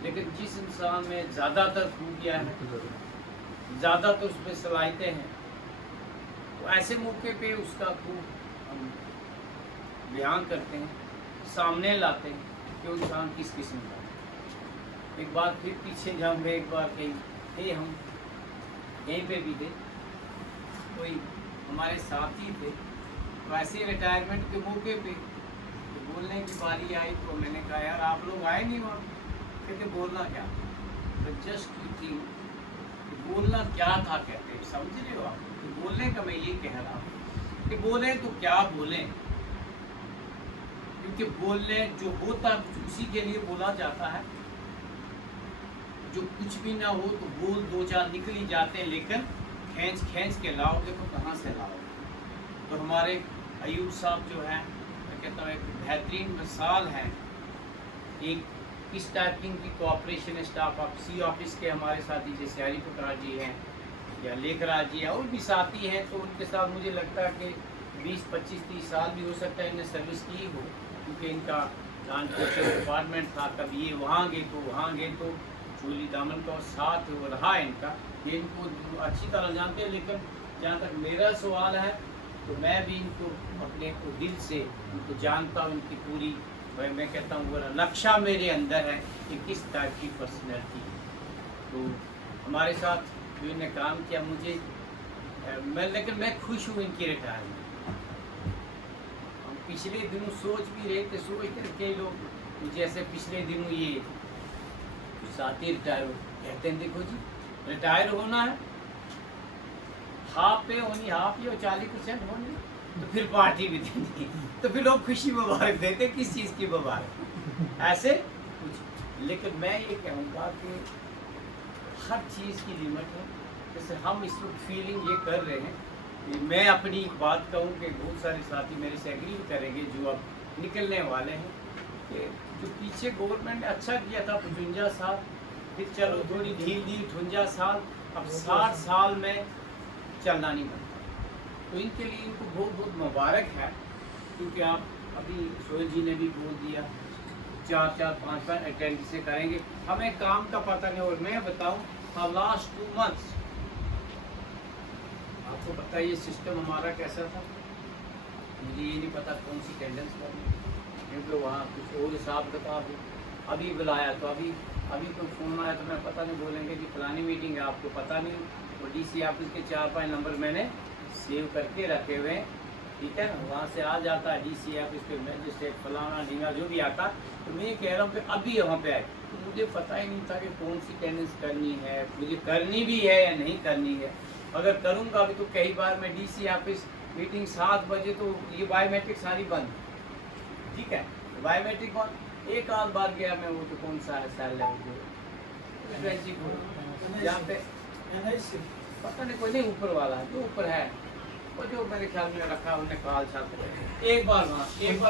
लेकिन जिस इंसान में ज़्यादातर खूबियाँ हैं, ज़्यादातर उसमें सलाहियतें हैं, तो ऐसे मौके पे उसका खूब हम बयान करते हैं, सामने लाते हैं कि वो इंसान किस किस्म का है। एक बार फिर पीछे जाऊँगा, एक बार कहीं थे हम यहीं पे भी थे, कोई हमारे साथी थे, वैसे रिटायरमेंट के मौके पे तो बोलने की बारी आई, तो मैंने कहा यार आप लोग आए नहीं वहाँ। कहते बोलना क्या, तो जस्ट टीम बोलना क्या था, कहते समझ रहे हो आप। तो बोलने का मैं ये कह रहा हूँ कि बोलें तो क्या बोलें, क्योंकि बोलने जो होता कुछ उसी के लिए बोला जाता है। जो कुछ भी ना हो तो बोल 2-4 निकल ही जाते हैं, लेकिन खींच के लाओ, देखो कहाँ से लाओ। तो हमारे अयूब साहब जो है, मैं कहता हूँ एक बेहतरीन मिसाल है एक किस टाइप की इनकी कोऑपरेशन स्टाफ। आप सी ऑफिस के हमारे साथी जैसे हरी प्रकाश जी हैं या लेखराज जी हैं, और भी साथी हैं, तो उनके साथ मुझे लगता है कि 20, 25, 30 साल भी हो सकता है इन्हें सर्विस की हो, क्योंकि इनका ट्रांसपोर्टेशन डिपार्टमेंट था। कभी ये वहाँ गए तो वहाँ गए, तो चोली दामन का साथ वो रहा इनका, ये इनको अच्छी तरह जानते हैं। लेकिन जहाँ तक मेरा सवाल है, तो मैं भी इनको अपने को दिल से उनको जानता हूँ, इनकी पूरी मैं कहता हूँ वो नक्शा मेरे अंदर है कि किस टाइप की पर्सनैलिटी है। तो हमारे साथ जो इन्हें काम किया, मुझे लेकिन मैं खुश हूँ इनकी रिटायरमेंट। हम पिछले दिनों सोच भी रहे थे, सोचते कई लोग मुझे ऐसे पिछले दिनों ये साथी रिटायर कहते हैं, देखो जी रिटायर होना है, हाफ पे होनी हाफ ही और 40% होनी, तो फिर पार्टी भी देनी, तो फिर लोग खुशी मुबारक देते, किस चीज़ की मुबारक ऐसे कुछ। लेकिन मैं ये कहूँगा कि हर चीज़ की लिमिट है। जैसे हम इस वक्त फीलिंग ये कर रहे हैं, मैं अपनी एक बात कहूँ कि बहुत सारे साथी मेरे से एग्री भी करेंगे जो अब निकलने वाले हैं, कि जो पीछे गवर्नमेंट ने अच्छा किया था 55 साल, फिर चलो थोड़ी ढील दी 58 साल, अब 60 साल में चलना नहीं बनता। तो इनके लिए इनको बहुत बहुत मुबारक है, क्योंकि आप अभी सोहेल जी ने भी बोल दिया 4-4, 5-5 अटेम्प्ट से करेंगे, हमें काम का पता नहीं। और मैं बताऊं लास्ट 2 मंथ्स आपको पता है ये सिस्टम हमारा कैसा था, मुझे ये नहीं पता कौन सी टेंडेंस करनी, क्योंकि वहाँ कुछ और हिसाब किताब है। अभी बुलाया तो अभी तो फ़ोन आया तो मैं पता नहीं, बोलेंगे कि फलानी मीटिंग है, आपको पता नहीं। और डीसी ऑफिस के 4-5 नंबर मैंने सेव करके रखे हुए हैं, ठीक है ना, वहाँ से आ जाता है डीसी ऑफिस पे मजिस्ट्रेट फलाना ढींगा जो भी आता। तो मैं ये कह रहा हूँ कि अभी वहाँ पे आए, तो मुझे पता ही नहीं था कि कौन सी टेंडेंस करनी है, मुझे करनी भी है या नहीं करनी है। अगर करूँगा अभी तो कई बार मैं डीसी ऑफिस मीटिंग 7 बजे, तो ये बायोमेट्रिक सारी बंद, ठीक है, बायोमेट्रिक बंद। एक आध बार गया मैं, वो तो कौन सा है सेल लेवल यहाँ पे पता नहीं, कोई नहीं ऊपर वाला है, जो ऊपर है वो जो मेरे ख्याल में रखा उन्हें काल छात्र। एक बार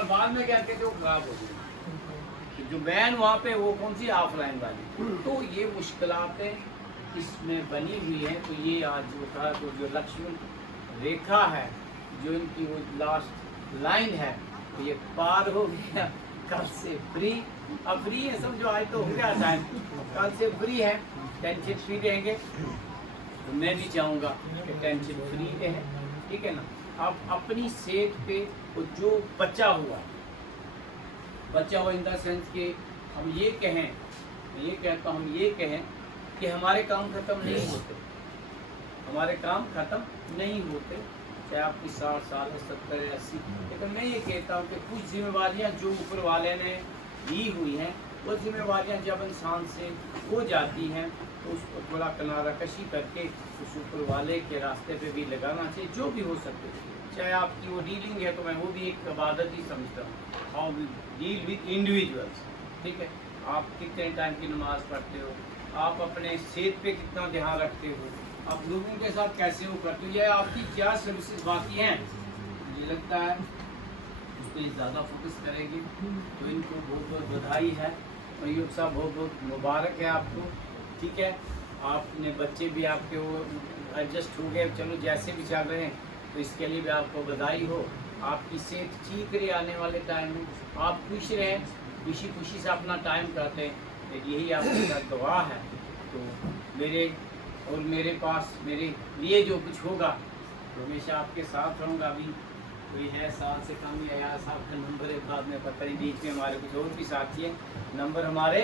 बाद में क्या कहते वो खराब हो गई, जो बैन वहाँ पे वो कौन सी ऑफलाइन वाली। तो ये मुश्किलातें इसमें बनी हुई हैं। तो ये आज जो था, तो जो लक्ष्मण रेखा है, जो इनकी वो लास्ट लाइन है, तो ये पार हो गया। कल से फ्री, अब फ्री है समझो, आज तो हो गया टाइम, कल से फ्री है, टेंशन फ्री रहेंगे। तो मैं भी चाहूँगा कि टेंशन फ्री रहे, ठीक है ना। अब अपनी सेहत पे वो जो बचा हुआ इन द सेंस कि हम ये कहें, मैं ये कहता हूँ, हम ये कहें कि हमारे काम ख़त्म नहीं होते, हमारे काम ख़त्म नहीं होते, चाहे आपकी 60 साल है, 70 है, 80। लेकिन मैं ये कहता हूँ कि कुछ जिम्मेवारियाँ जो ऊपर वाले ने दी हुई हैं, वो जिम्मेवारियाँ जब इंसान से हो जाती हैं तो उसको थोड़ा किनारा कशी करके उस ऊपर वाले के रास्ते पे भी लगाना चाहिए, जो भी हो सके। चाहे आपकी वो डीलिंग है, तो मैं वो भी एक इबादत ही समझता हूँ, how we deal with individuals, ठीक है। आप कितने टाइम की नमाज़ पढ़ते हो, आप अपने सेहत पे कितना ध्यान रखते हो, आप लोगों के साथ कैसे वो करते हो, या आपकी क्या सर्विसेज बाकी हैं, मुझे लगता है उस पर ज़्यादा फोकस करेगी। तो इनको बहुत बहुत बधाई है, मयूब साहब बहुत बहुत मुबारक है आपको, ठीक है। आपने बच्चे भी आपके वो एडजस्ट हो गए, चलो जैसे भी चल रहे हैं, तो इसके लिए भी आपको बधाई हो। आपकी सेहत ठीक रहे, आने वाले टाइम में आप खुश रहें, खुशी खुशी से अपना टाइम काटें, यही आपके साथ दुआ है। तो मेरे पास मेरे लिए जो कुछ होगा तो हमेशा आपके साथ रहूँगा। अभी कोई है साल से कम या यार साहब का नंबर है, बाद में पता नहीं, बीच में हमारे कुछ और भी साथी हैं, नंबर हमारे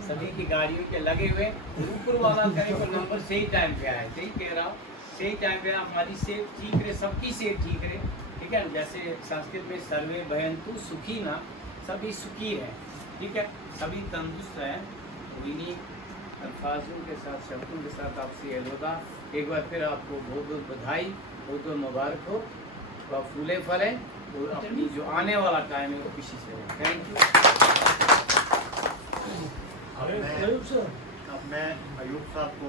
सभी की गाड़ियों के लगे हुए, ऊपर वाला करे तो नंबर सही टाइम पे आए, सही कह रहा हूँ, सही टाइम पे हमारी सेहत ठीक रहे, सबकी सेहत ठीक रहे, ठीक है। जैसे संस्कृत में सर्वे भयंतु सुखी ना, सभी सुखी है, ठीक है, सभी तंदुरुस्त हैं। तो इन्हीं अल्फाजों के साथ, शब्दों के साथ आपसे अलविदा। एक बार फिर आपको बहुत बहुत बधाई, बहुत बहुत मुबारक हो, तो आप फूले फलें और अपनी जो आने वाला टाइम है वो खुशी से हो। Thank you. अब मैं अयूब साहब को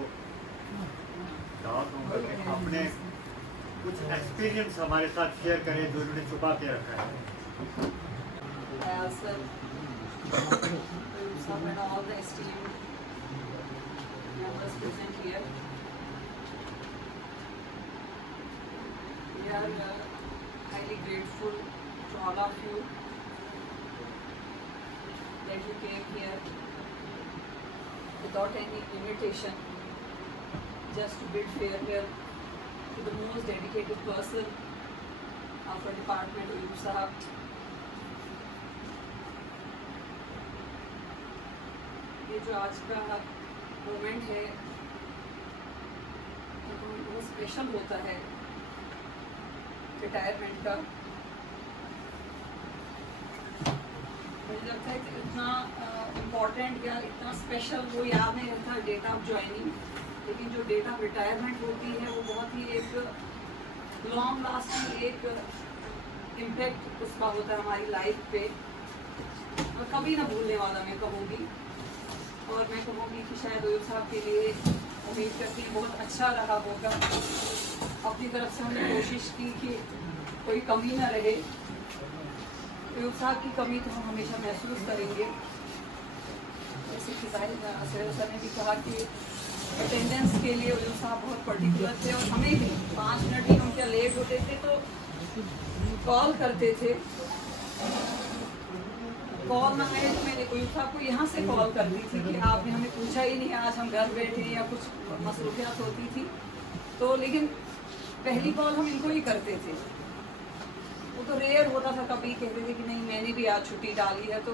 दावत दूंगा कि अपने कुछ एक्सपीरियंस हमारे साथ शेयर करें जो उन्होंने छुपा के रखा है। Some and all the esteemed members present here. We are highly grateful to all of you that you came here without any invitation, just to bid farewell to the most dedicated person of our department, Ayub Sahab. ये जो आज का moment है बहुत special होता है retirement का। मुझे लगता है कि इतना इम्पोर्टेंट या इतना स्पेशल वो याद नहीं रहता डेट ऑफ ज्वाइनिंग, लेकिन जो डेट ऑफ रिटायरमेंट होती है वो बहुत ही एक लॉन्ग लास्टिंग एक इम्पेक्ट उसका होता है हमारी लाइफ पे, और कभी ना भूलने वाला मैं कहूँगी। और मैं कहूँगी कि शायद अयूब साहब के लिए उम्मीद करती हूँ बहुत अच्छा रहा होगा। अपनी तरफ से हमने कोशिश की कि कोई कमी ना रहे। अयूब साहब की कमी तो हम हमेशा महसूस करेंगे, जैसे कि साहिल सर ने भी कहा कि अटेंडेंस के लिए उलू साहब बहुत पर्टिकुलर थे और हमें भी 5 मिनट भी हम क्या लेट होते थे तो कॉल करते थे। कॉल ना आए तो मैंने उलू साहब को यहाँ से कॉल करती थी कि आपने हमें पूछा ही नहीं, आज हम घर बैठे या कुछ मसरूफियात होती थी तो, लेकिन पहली कॉल हम इनको ही करते थे। वो तो रेयर होता था, कभी कहते थे कि नहीं मैंने भी आज छुट्टी डाली है, तो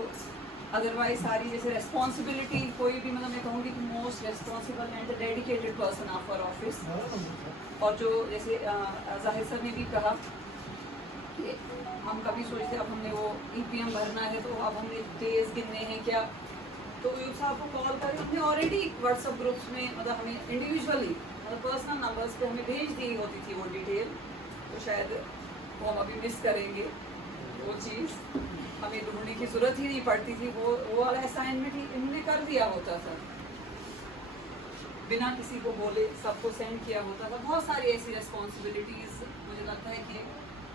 अदरवाइज सारी जैसे रेस्पॉन्सिबिलिटी कोई भी, मतलब मैं कहूँगी कि most responsible and the dedicated person of our office. और जो जैसे जाहिर सर ने भी कहा कि हम कभी सोचते अब हमने वो EPM भरना है तो अब हमने डेज गिनने हैं क्या, तो यूथ साहब को कॉल करें। हमने ऑलरेडी व्हाट्सएप ग्रुप्स में मतलब हमें इंडिविजुअली मतलब पर्सनल नंबर्स पे हमें भेज दी होती थी वो डिटेल, तो शायद वो हम अभी मिस करेंगे वो चीज़, हमें ढूंढने की ज़रूरत ही नहीं पड़ती थी। वो वाला असाइनमेंट ही इन्होंने कर दिया होता था, बिना किसी को बोले सबको सेंड किया होता था। बहुत सारी ऐसी रेस्पॉन्सिबिलिटीज़ मुझे लगता है कि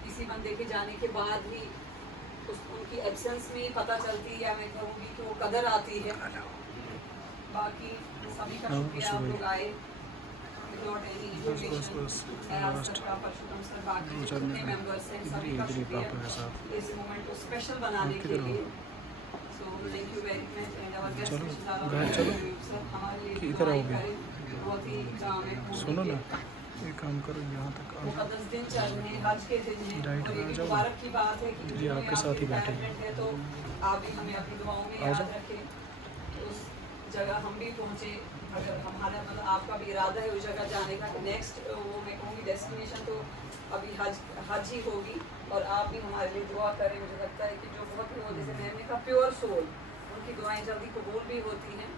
किसी बंदे के जाने के बाद ही उनकी एब्सेंस में ही पता चलती है, या मैं कहूँगी कि वो कदर आती है। बाकी सभी का शुक्रिया, आप लोग आए विदाउट एनी इंफॉर्मेशन। सबका परशुराम सर, बाकी जितने मेंबर्स हैं सभी का शुक्रिया इस मोमेंट को स्पेशल बनाने के लिए। So thank you very much and our guest sir हमारे लिए दुआएं करें। बहुत ही काम है, सुनो ना एक काम करो यहाँ तक आ जाओ। 10 दिन चल रहे हैं, हज के दिन हैं और ये भी मुबारक की बात है कि जी आपके साथ ही बैठे है, तो आप भी हमें अपनी दुआओं में याद रखें। तो उस जगह हम भी पहुँचे, अगर हमारा मतलब आपका भी इरादा है उस जगह जाने का, नेक्स्ट वो मैं कहूँगी डेस्टिनेशन तो अभी हज ही होगी, और आप भी हमारे लिए दुआ करें। मुझे लगता है कि जो बहुत ही वो जैसे मैम ने कहा प्योर सोल, उनकी दुआएं जल्दी कबूल भी होती हैं।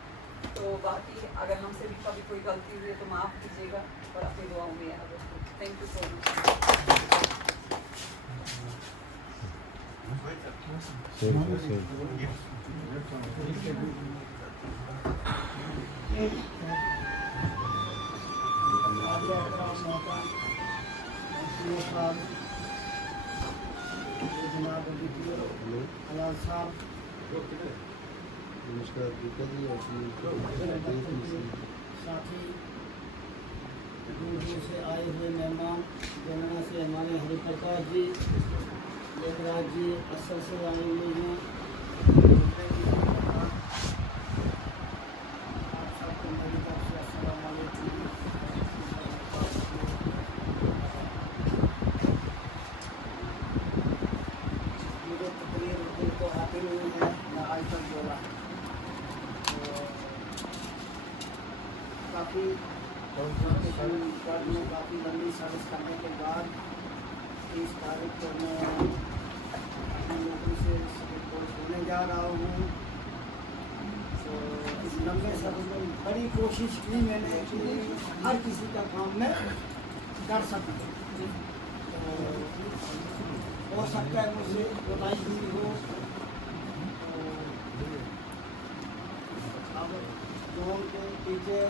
तो बाकी अगर हमसे भी कभी कोई गलती हुई तो माफ़ कीजिएगा और अपनी दुआओं में याद रखें। थैंक यू सो नमस्कार दीपा जी, साथी दूर दूर से आए हुए मेहमान, जमुना से हमारे हरिप्रकाश जी, लेखराज जी असल से आए हुए हैं। आप सबको मेरी तरफ से अस्सलाम वालेकुम। मुझे तकरीर दिल को आती नहीं है, मैं आज तक बोला काफ़ी काफ़ी लंबी सर्विस करने के बाद 30 तारीख को मैं अपनी नौकरी से रिपोर्ट होने जा रहा हूँ। तो इस लंबे सर्विस में बड़ी कोशिश की मैंने कि हर किसी का काम मैं कर सकूँ। तो हो सकता है मुझसे कोताही हुई हो, अब जो के टीचर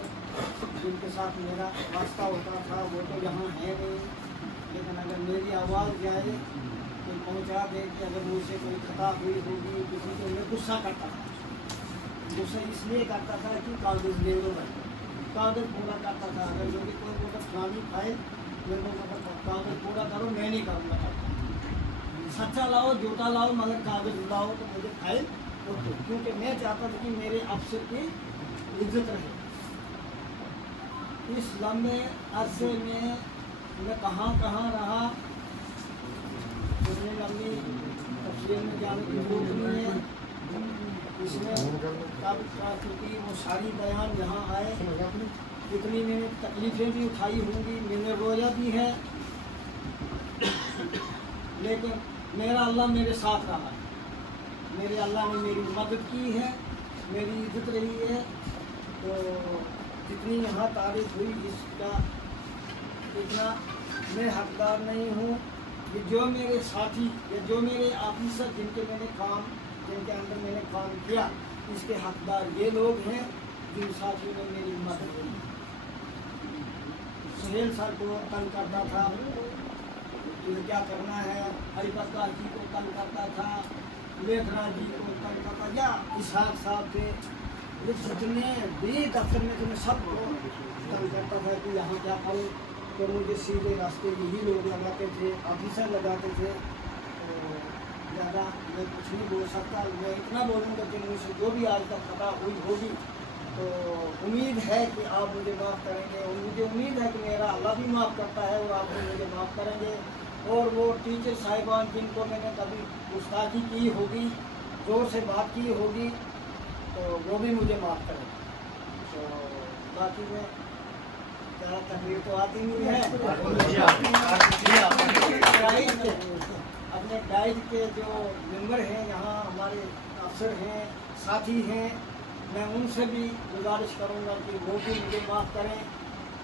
जिनके साथ मेरा वास्ता होता था वो तो यहाँ है नहीं, लेकिन अगर मेरी आवाज़ जाए तो पहुँचा दे कि अगर मुझसे कोई खता हुई होगी किसी को, मैं गुस्सा करता था। गुस्सा इसलिए करता था कि कागज़ ले लो भाई, कागज़ पूरा करता था। अगर जो भी कोई बोला फलानी फाइल मेरे को कागज़ पूरा करो, मैं नहीं करूँगा। सच्चा लाओ झूठा लाओ मगर कागज़ लाओ तो मुझे फाइल दो, क्योंकि मैं चाहता था कि मेरे अफसर की इज्जत रहे। इस लंबे अरसे में मैं कहाँ कहाँ रहा, इतनी लंबी तफसील में जाने की जरूरत नहीं है। इसमें कब क्या चुकी वो सारी बयान यहाँ आए, कितनी मैंने तकलीफ़ें भी उठाई होंगी, मैंने रोया भी है, लेकिन मेरा अल्लाह मेरे साथ रहा है। मेरे अल्लाह ने मेरी मदद की है, मेरी इज्जत रही है। तो जितनी यहाँ तारीफ हुई इसका इतना मैं हकदार नहीं हूँ कि जो मेरे साथी या जो मेरे ऑफिसर जिनके अंदर मैंने काम किया, इसके हकदार ये लोग हैं जिन साथियों ने मेरी मदद की। सुहेल सर को तंग करता था, तुझे क्या करना है, हरिप्रकाश जी को तंग करता था, लेखराज जी को तंग करता, या इसहाक साहब थे जितने भी दफ्तर में तुम्हें सबको तंग करता था कि यहाँ क्या करूँ, तो मुझे सीधे रास्ते यही लोग लगाते थे, ऑफिसर लगाते थे। तो ज़्यादा मैं कुछ नहीं बोल सकता, मैं इतना बोलूँगा कि मुझसे जो भी आज तक खता हुई होगी तो उम्मीद है कि आप मुझे माफ़ करेंगे, और मुझे उम्मीद है कि मेरा अल्लाह भी माफ़ करता है और आप भी मुझे माफ़ करेंगे। और वो टीचर साहिबान जिनको मैंने कभी गुस्ताखी की होगी, ज़ोर से बात की होगी, तो वो भी मुझे माफ़ करें। तो बाकी में ज़्यादा तकलीफ तो आती नहीं है। अपने गाइड के जो मेंबर हैं यहाँ, हमारे अफसर हैं, साथी हैं, मैं उनसे भी गुजारिश करूँगा कि वो भी मुझे माफ़ करें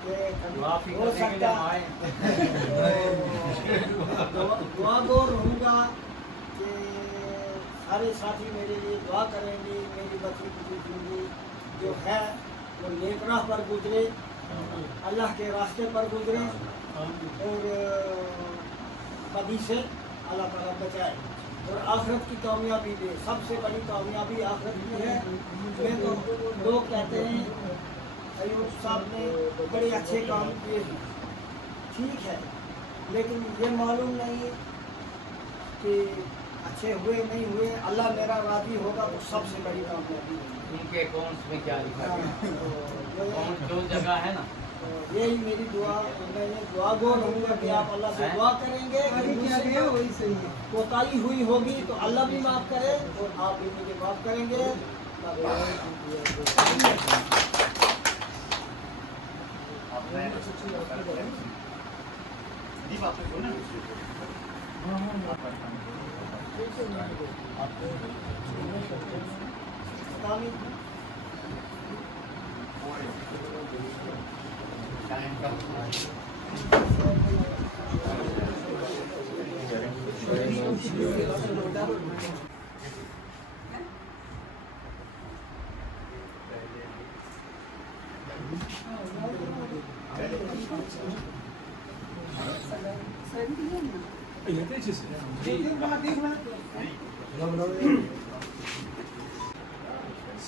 कि कभी हो सकता दुआ गो रहूँगा कि सारे साथी मेरे लिए दुआ करेंगे, मेरी बच्ची की ज़िंदगी जो है वो नेक राह पर गुजरे, अल्लाह के रास्ते पर गुजरे, और कभी से अल्लाह ताला बचाए और आखिरत की कामयाबी दे। सबसे बड़ी कामयाबी आखिरत की है। मैं तो लोग कहते हैं अयूब साहब ने बड़े अच्छे काम किए हैं, ठीक है, लेकिन ये मालूम नहीं कि अच्छे हुए नहीं हुए। अल्लाह मेरा राज़ी होगा तो सबसे बड़ी कामयाबी है। उनके अकाउंट्स में क्या लिखा है, तो अकाउंट जो जगह है ना, यही मेरी दुआ, मैं ये दुआ गो रहूँगा कि आप अल्लाह से दुआ करेंगे कि मुझसे वही सही है, कोताही हुई होगी तो अल्लाह भी माफ़ करे और आप भी मुझे माफ़ करेंगे।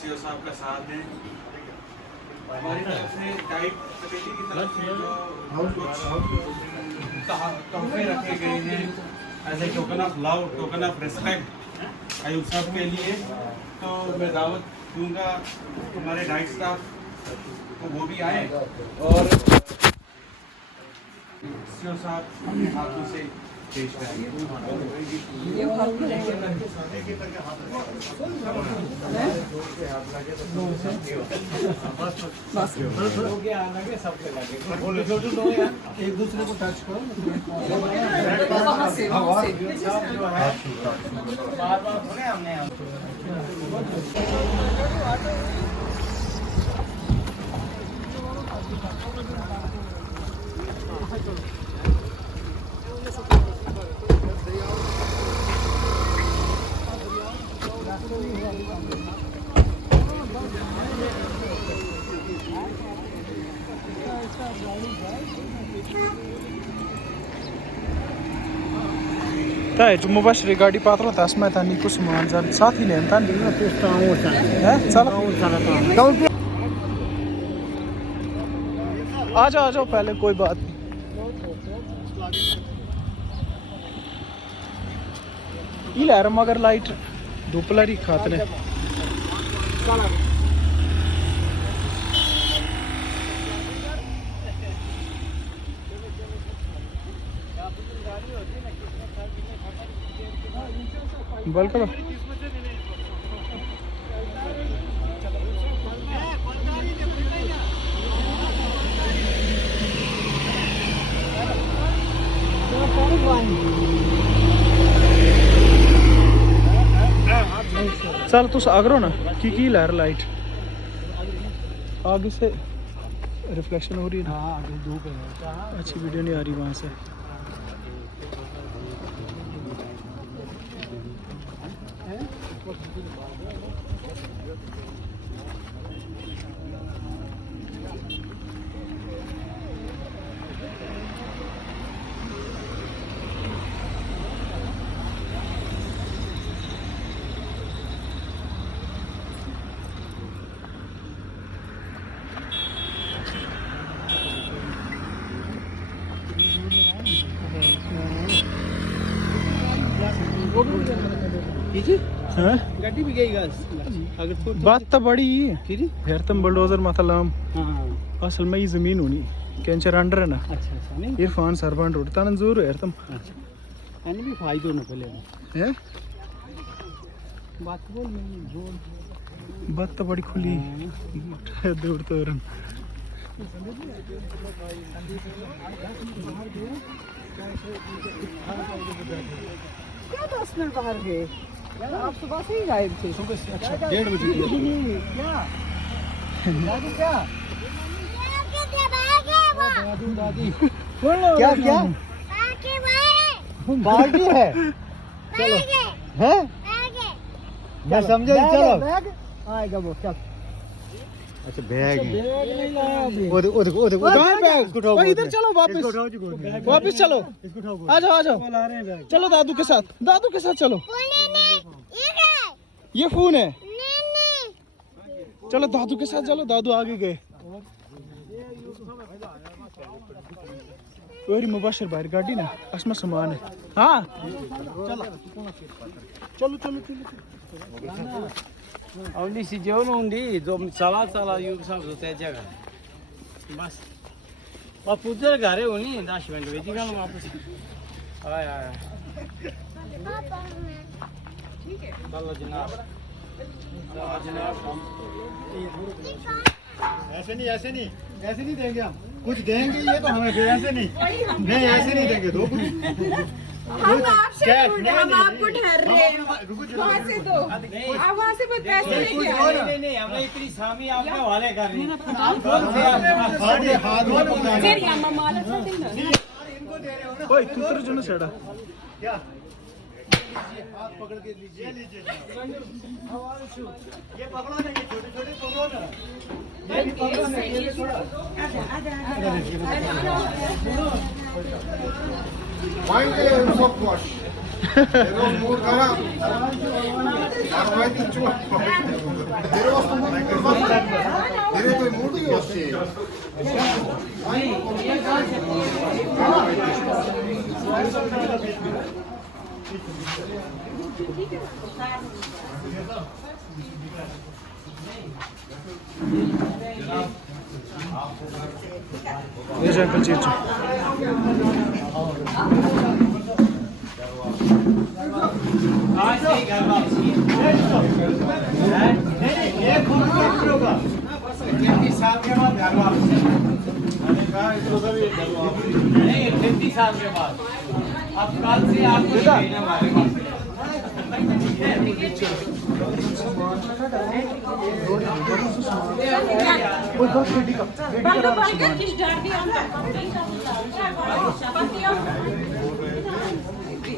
सीओ साहब का साथ दें। हमारी तरफ से डाइट कमेटी की तरफ से जो तोहफे रखे गए हैं as a token of love, token of respect Ayub साहब के लिए, तो मैं दावत दूंगा हमारे डाइट स्टाफ तो वो भी आए और सीओ साहब अपने हाथों से पेश एक दूसरे को टच करो, वहाँ से बार बार थोड़े हमने मुबशर गाड़ी पात्र तस में था कुछ मान जन साथ ही लेन था आ जाओ पहले, कोई बात नहीं। ये लहर मगर लाइट दोपहरी खातने बोल करो। चल तुस आगरो ना की लहर लाइट आगे से रिफ्लेक्शन हो रही है ना, आगे धूप है, अच्छी वीडियो नहीं आ रही वहाँ से। हाँ गड्डी भी गई अगर बात तो बड़ी फिर यार तुम बुलडोजर मतलब हाँ असल में ये जमीन होनी कैंचर अंडर है ना अच्छा अच्छा नहीं इरफान सरबंड उठता ना जोर यार तुम अच्छा यानी भी फायदो ना पहले हैं बात बोल नहीं बोल बात तो बड़ी खुली दूर तो रन क्या 10 मिनट बाहर गए यार आप सुबह से ही गायब थे सुबह से अच्छा 1:30 बजे क्या दादी क्या दादी क्या क्या बाल्टी है चलो है मैं समझा चलो आएगा वो चल अच्छा बैग नहीं लाया अभी कहाँ बैग उठाओ इधर चलो वापस वापस चलो आ जाओ चलो दादू के साथ चलो ये फोन है चलो दादू के साथ चलो दादू आगे गए और मुबाशिर बाहर गाड़ी ना असमा सामान है हाँ चलो अवली सी जेवण उंडी जो चला युग सब होते जगह बस वापस उधर घरे होनी 10 मिनट वेजी का वापस आय चलो जनाब ऐसे नहीं देंगे हम कुछ देंगे ये तो हमें फिर ऐसे नहीं ऐसे नहीं देंगे दो कुछ हम आपसे हम आपको ठहर रहे हैं वहाँ से दो आप वहाँ से कोई पैसे नहीं दिया नहीं हमने इतनी सामी आपके हवाले कर रही फिर यहाँ मामला था दिन ओए तू तेरे जो ना सेड़ा क्या हाथ पकड़ के लीजिए ये पकड़ो ना ये छोटे पकड़ो ना ये भी पकड़ो ना ये भी थोड़ा Mind the stopwatch. There was more karam. There was mood ही होती है. ये जो अंकल चीज आज से घर वापसी ये कौन सा होगा 30 साल के बाद घर वापसी नहीं 30 साल के बाद अब कल से आपको लेना हमारे पास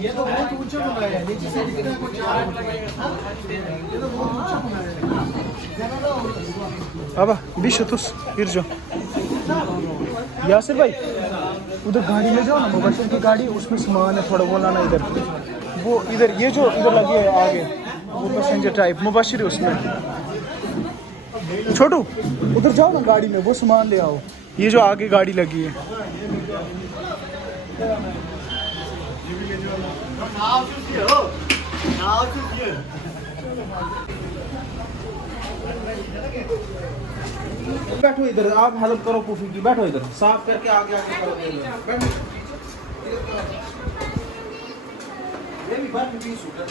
ये तो बहुत ऊंचा बनाया है नीचे से दिखना कुछ ये तो बहुत ऊंचा बनाया है अब बिशतुस इरजो यासिर भाई उधर गाड़ी में जाओ ना मुबशिर की गाड़ी उसमें सामान है थोड़ा वो लाना इधर वो इधर ये जो इधर लगी है आगे वो पैसेंजर टाइप मुबशिर है उसमें छोटू उधर जाओ ना गाड़ी में वो सामान ले आओ ये जो आगे गाड़ी लगी है बैठो इधर आप हेल्प करो पुफी की बैठो इधर साफ करके आगे करो बैठो ये भी बात भी सुधर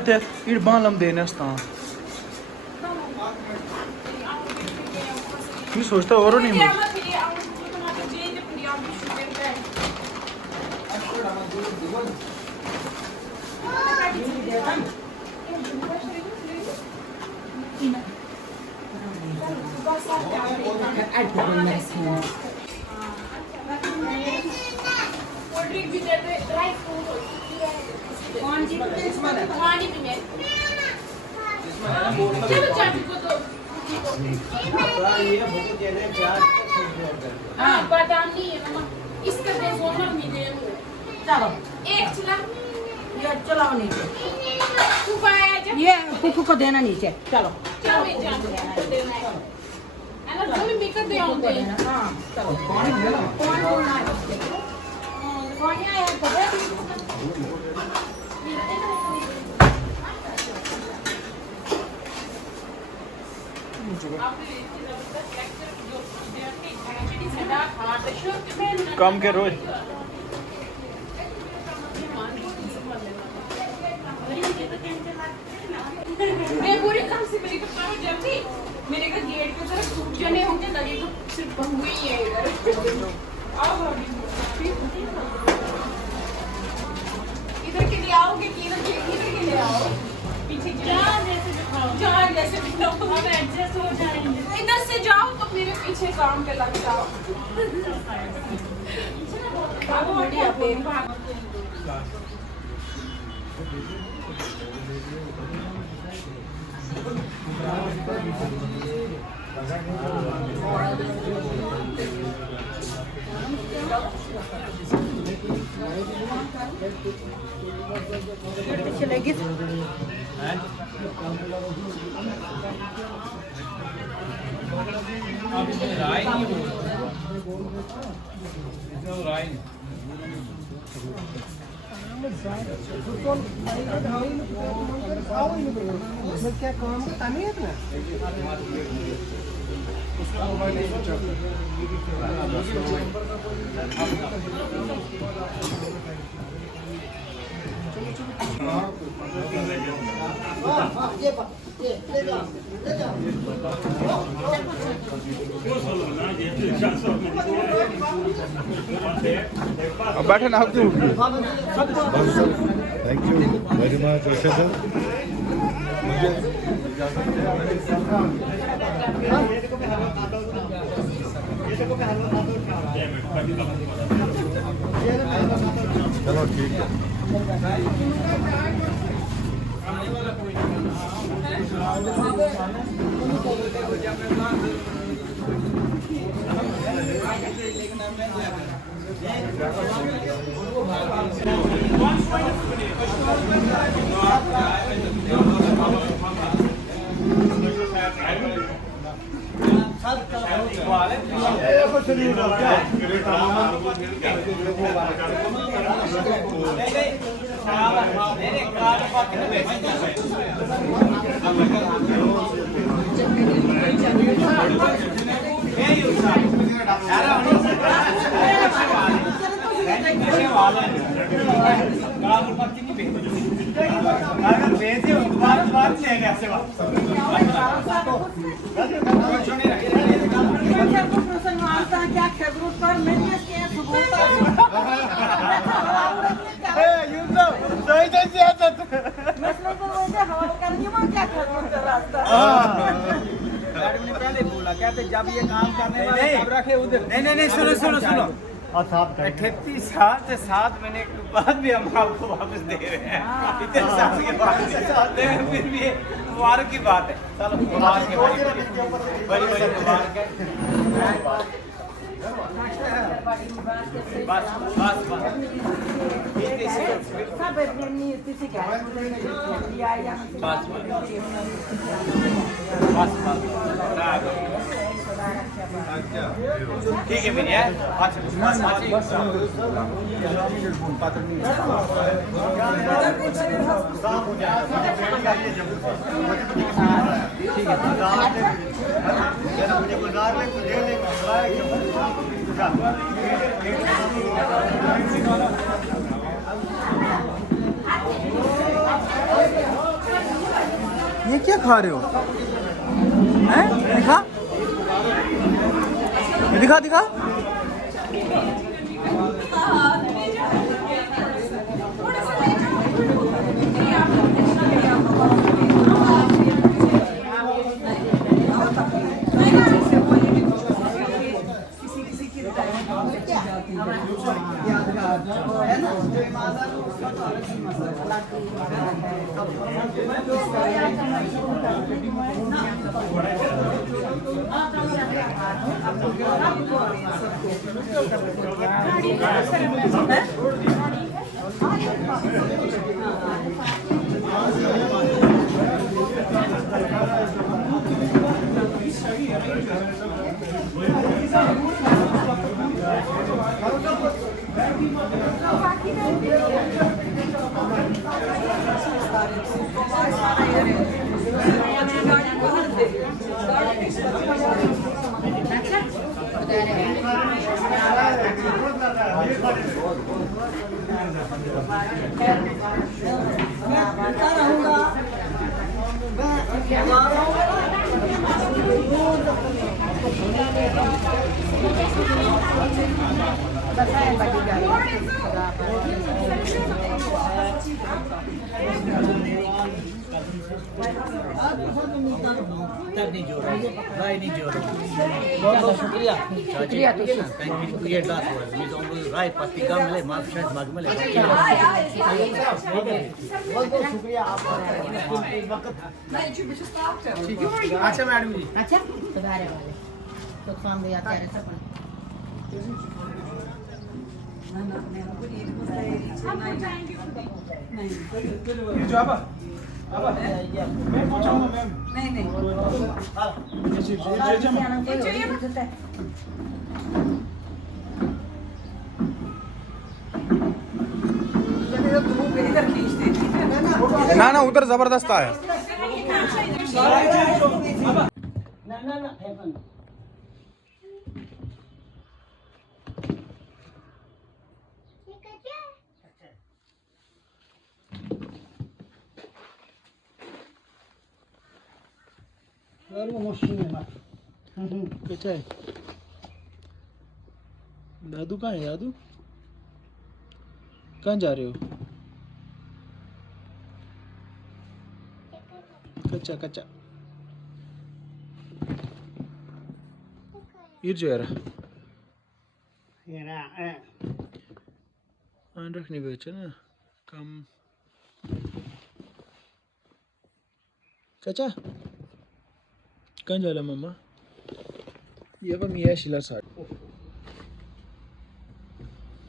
दे इड बालम देने ये सोचता और नहीं हाँ बादाम नहीं है मामा, इसका दे सोना नहीं दे। चलो एक चला ये चलाओ नीचे, तू पाया जब ये फूफू को देना नीचे। चलो क्या मैं जान देना है ना, तुम मिकर दे आऊंगे। हाँ चलो पानी ले लो, पानी होना है। पानी आया तो दे। कम के रोज मैं पूरी काम से मेरी करता हूँ जल्दी। मेरे घर गेट पे तरफ सूट जने होंगे तभी तो सिर्फ बहू ही है इधर। आओ भाभी, इधर के लिए आओगे कि इधर के लिए आओ? पीछे जहाँ जैसे दिखाओ, जहाँ जैसे दिखाओ, हम एडजस्ट हो जाएंगे। इधर से जाओ तो मेरे पीछे काम पे लग जाओ। भागो बढ़िया पेन भागो। चलेगी राय नहीं हो, राय नहीं। उसमें क्या काम करता नहीं है ना? उसका मोबाइल नहीं स्विच ऑफ बैठे ना क्यों? Thank you very much Arshad sir. चलो ठीक है। पहले बोला कहते जब ये काम करने वाले तब रखे उधर। नहीं सुनो 38 साल से 7 महीने के बाद भी हम आपको वापस दे रहे हैं। इतने साल के बाद फिर भी मुबारक की बात है। चलो मुबारक है, बड़ी मुबारक है। बस ठीक है भैया। ये क्या खा रहे हो? हैं? दिखा दिखा। नहीं जोड़ राय नहीं जोड़ बहुत शुक्रिया ये ग्लास राय पत्ती का मिले माफ शायद मग मिले बहुत शुक्रिया आपका अच्छा मैडम जी अच्छा सुधारे वाले तो काम दिया तेरे से ये जो अब मैं पहुंचाऊंगा मैम नहीं नहीं ना ना उधर जबरदस्त है ना क्या है दादू कहाँ है दादू कहाँ जा रहे हो कच्चा कच्चा इर्जो यार आन रखने बेचा ना कम चाचा कहाँ जा रहा मम्मा ये पर मियाँ शिला साथ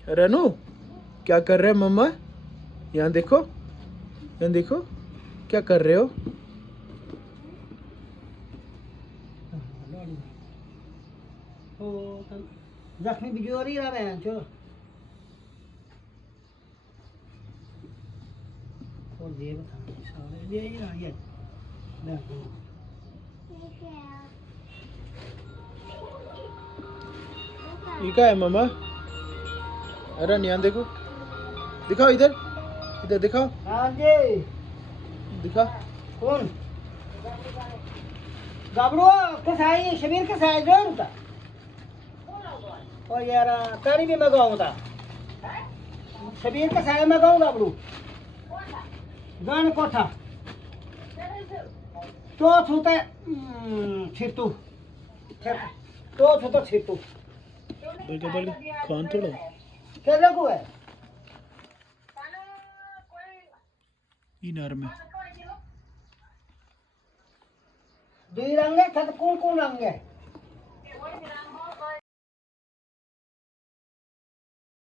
रनू क्या कर रहे हैं मम्मा यहाँ देखो क्या कर रहे हो जख्मी बिजोरी रहा है जो और ये बता सारे ये ये क्या है मम्मा अरे यहाँ देखो दिखाओ इधर दिखाओ हाँ जी दिखा कौन गाबड़ो कसाई शबीर कसाई जो उनका और यार तारी भी मंगाऊँ था शबीर कसाई मंगाऊँ गाबड़ू गान कोठा तो छूते छिटू तो छूतो छिटू बोल कौन थोड़ा कैसे को है इनार में दुई रंग है कौन रंग है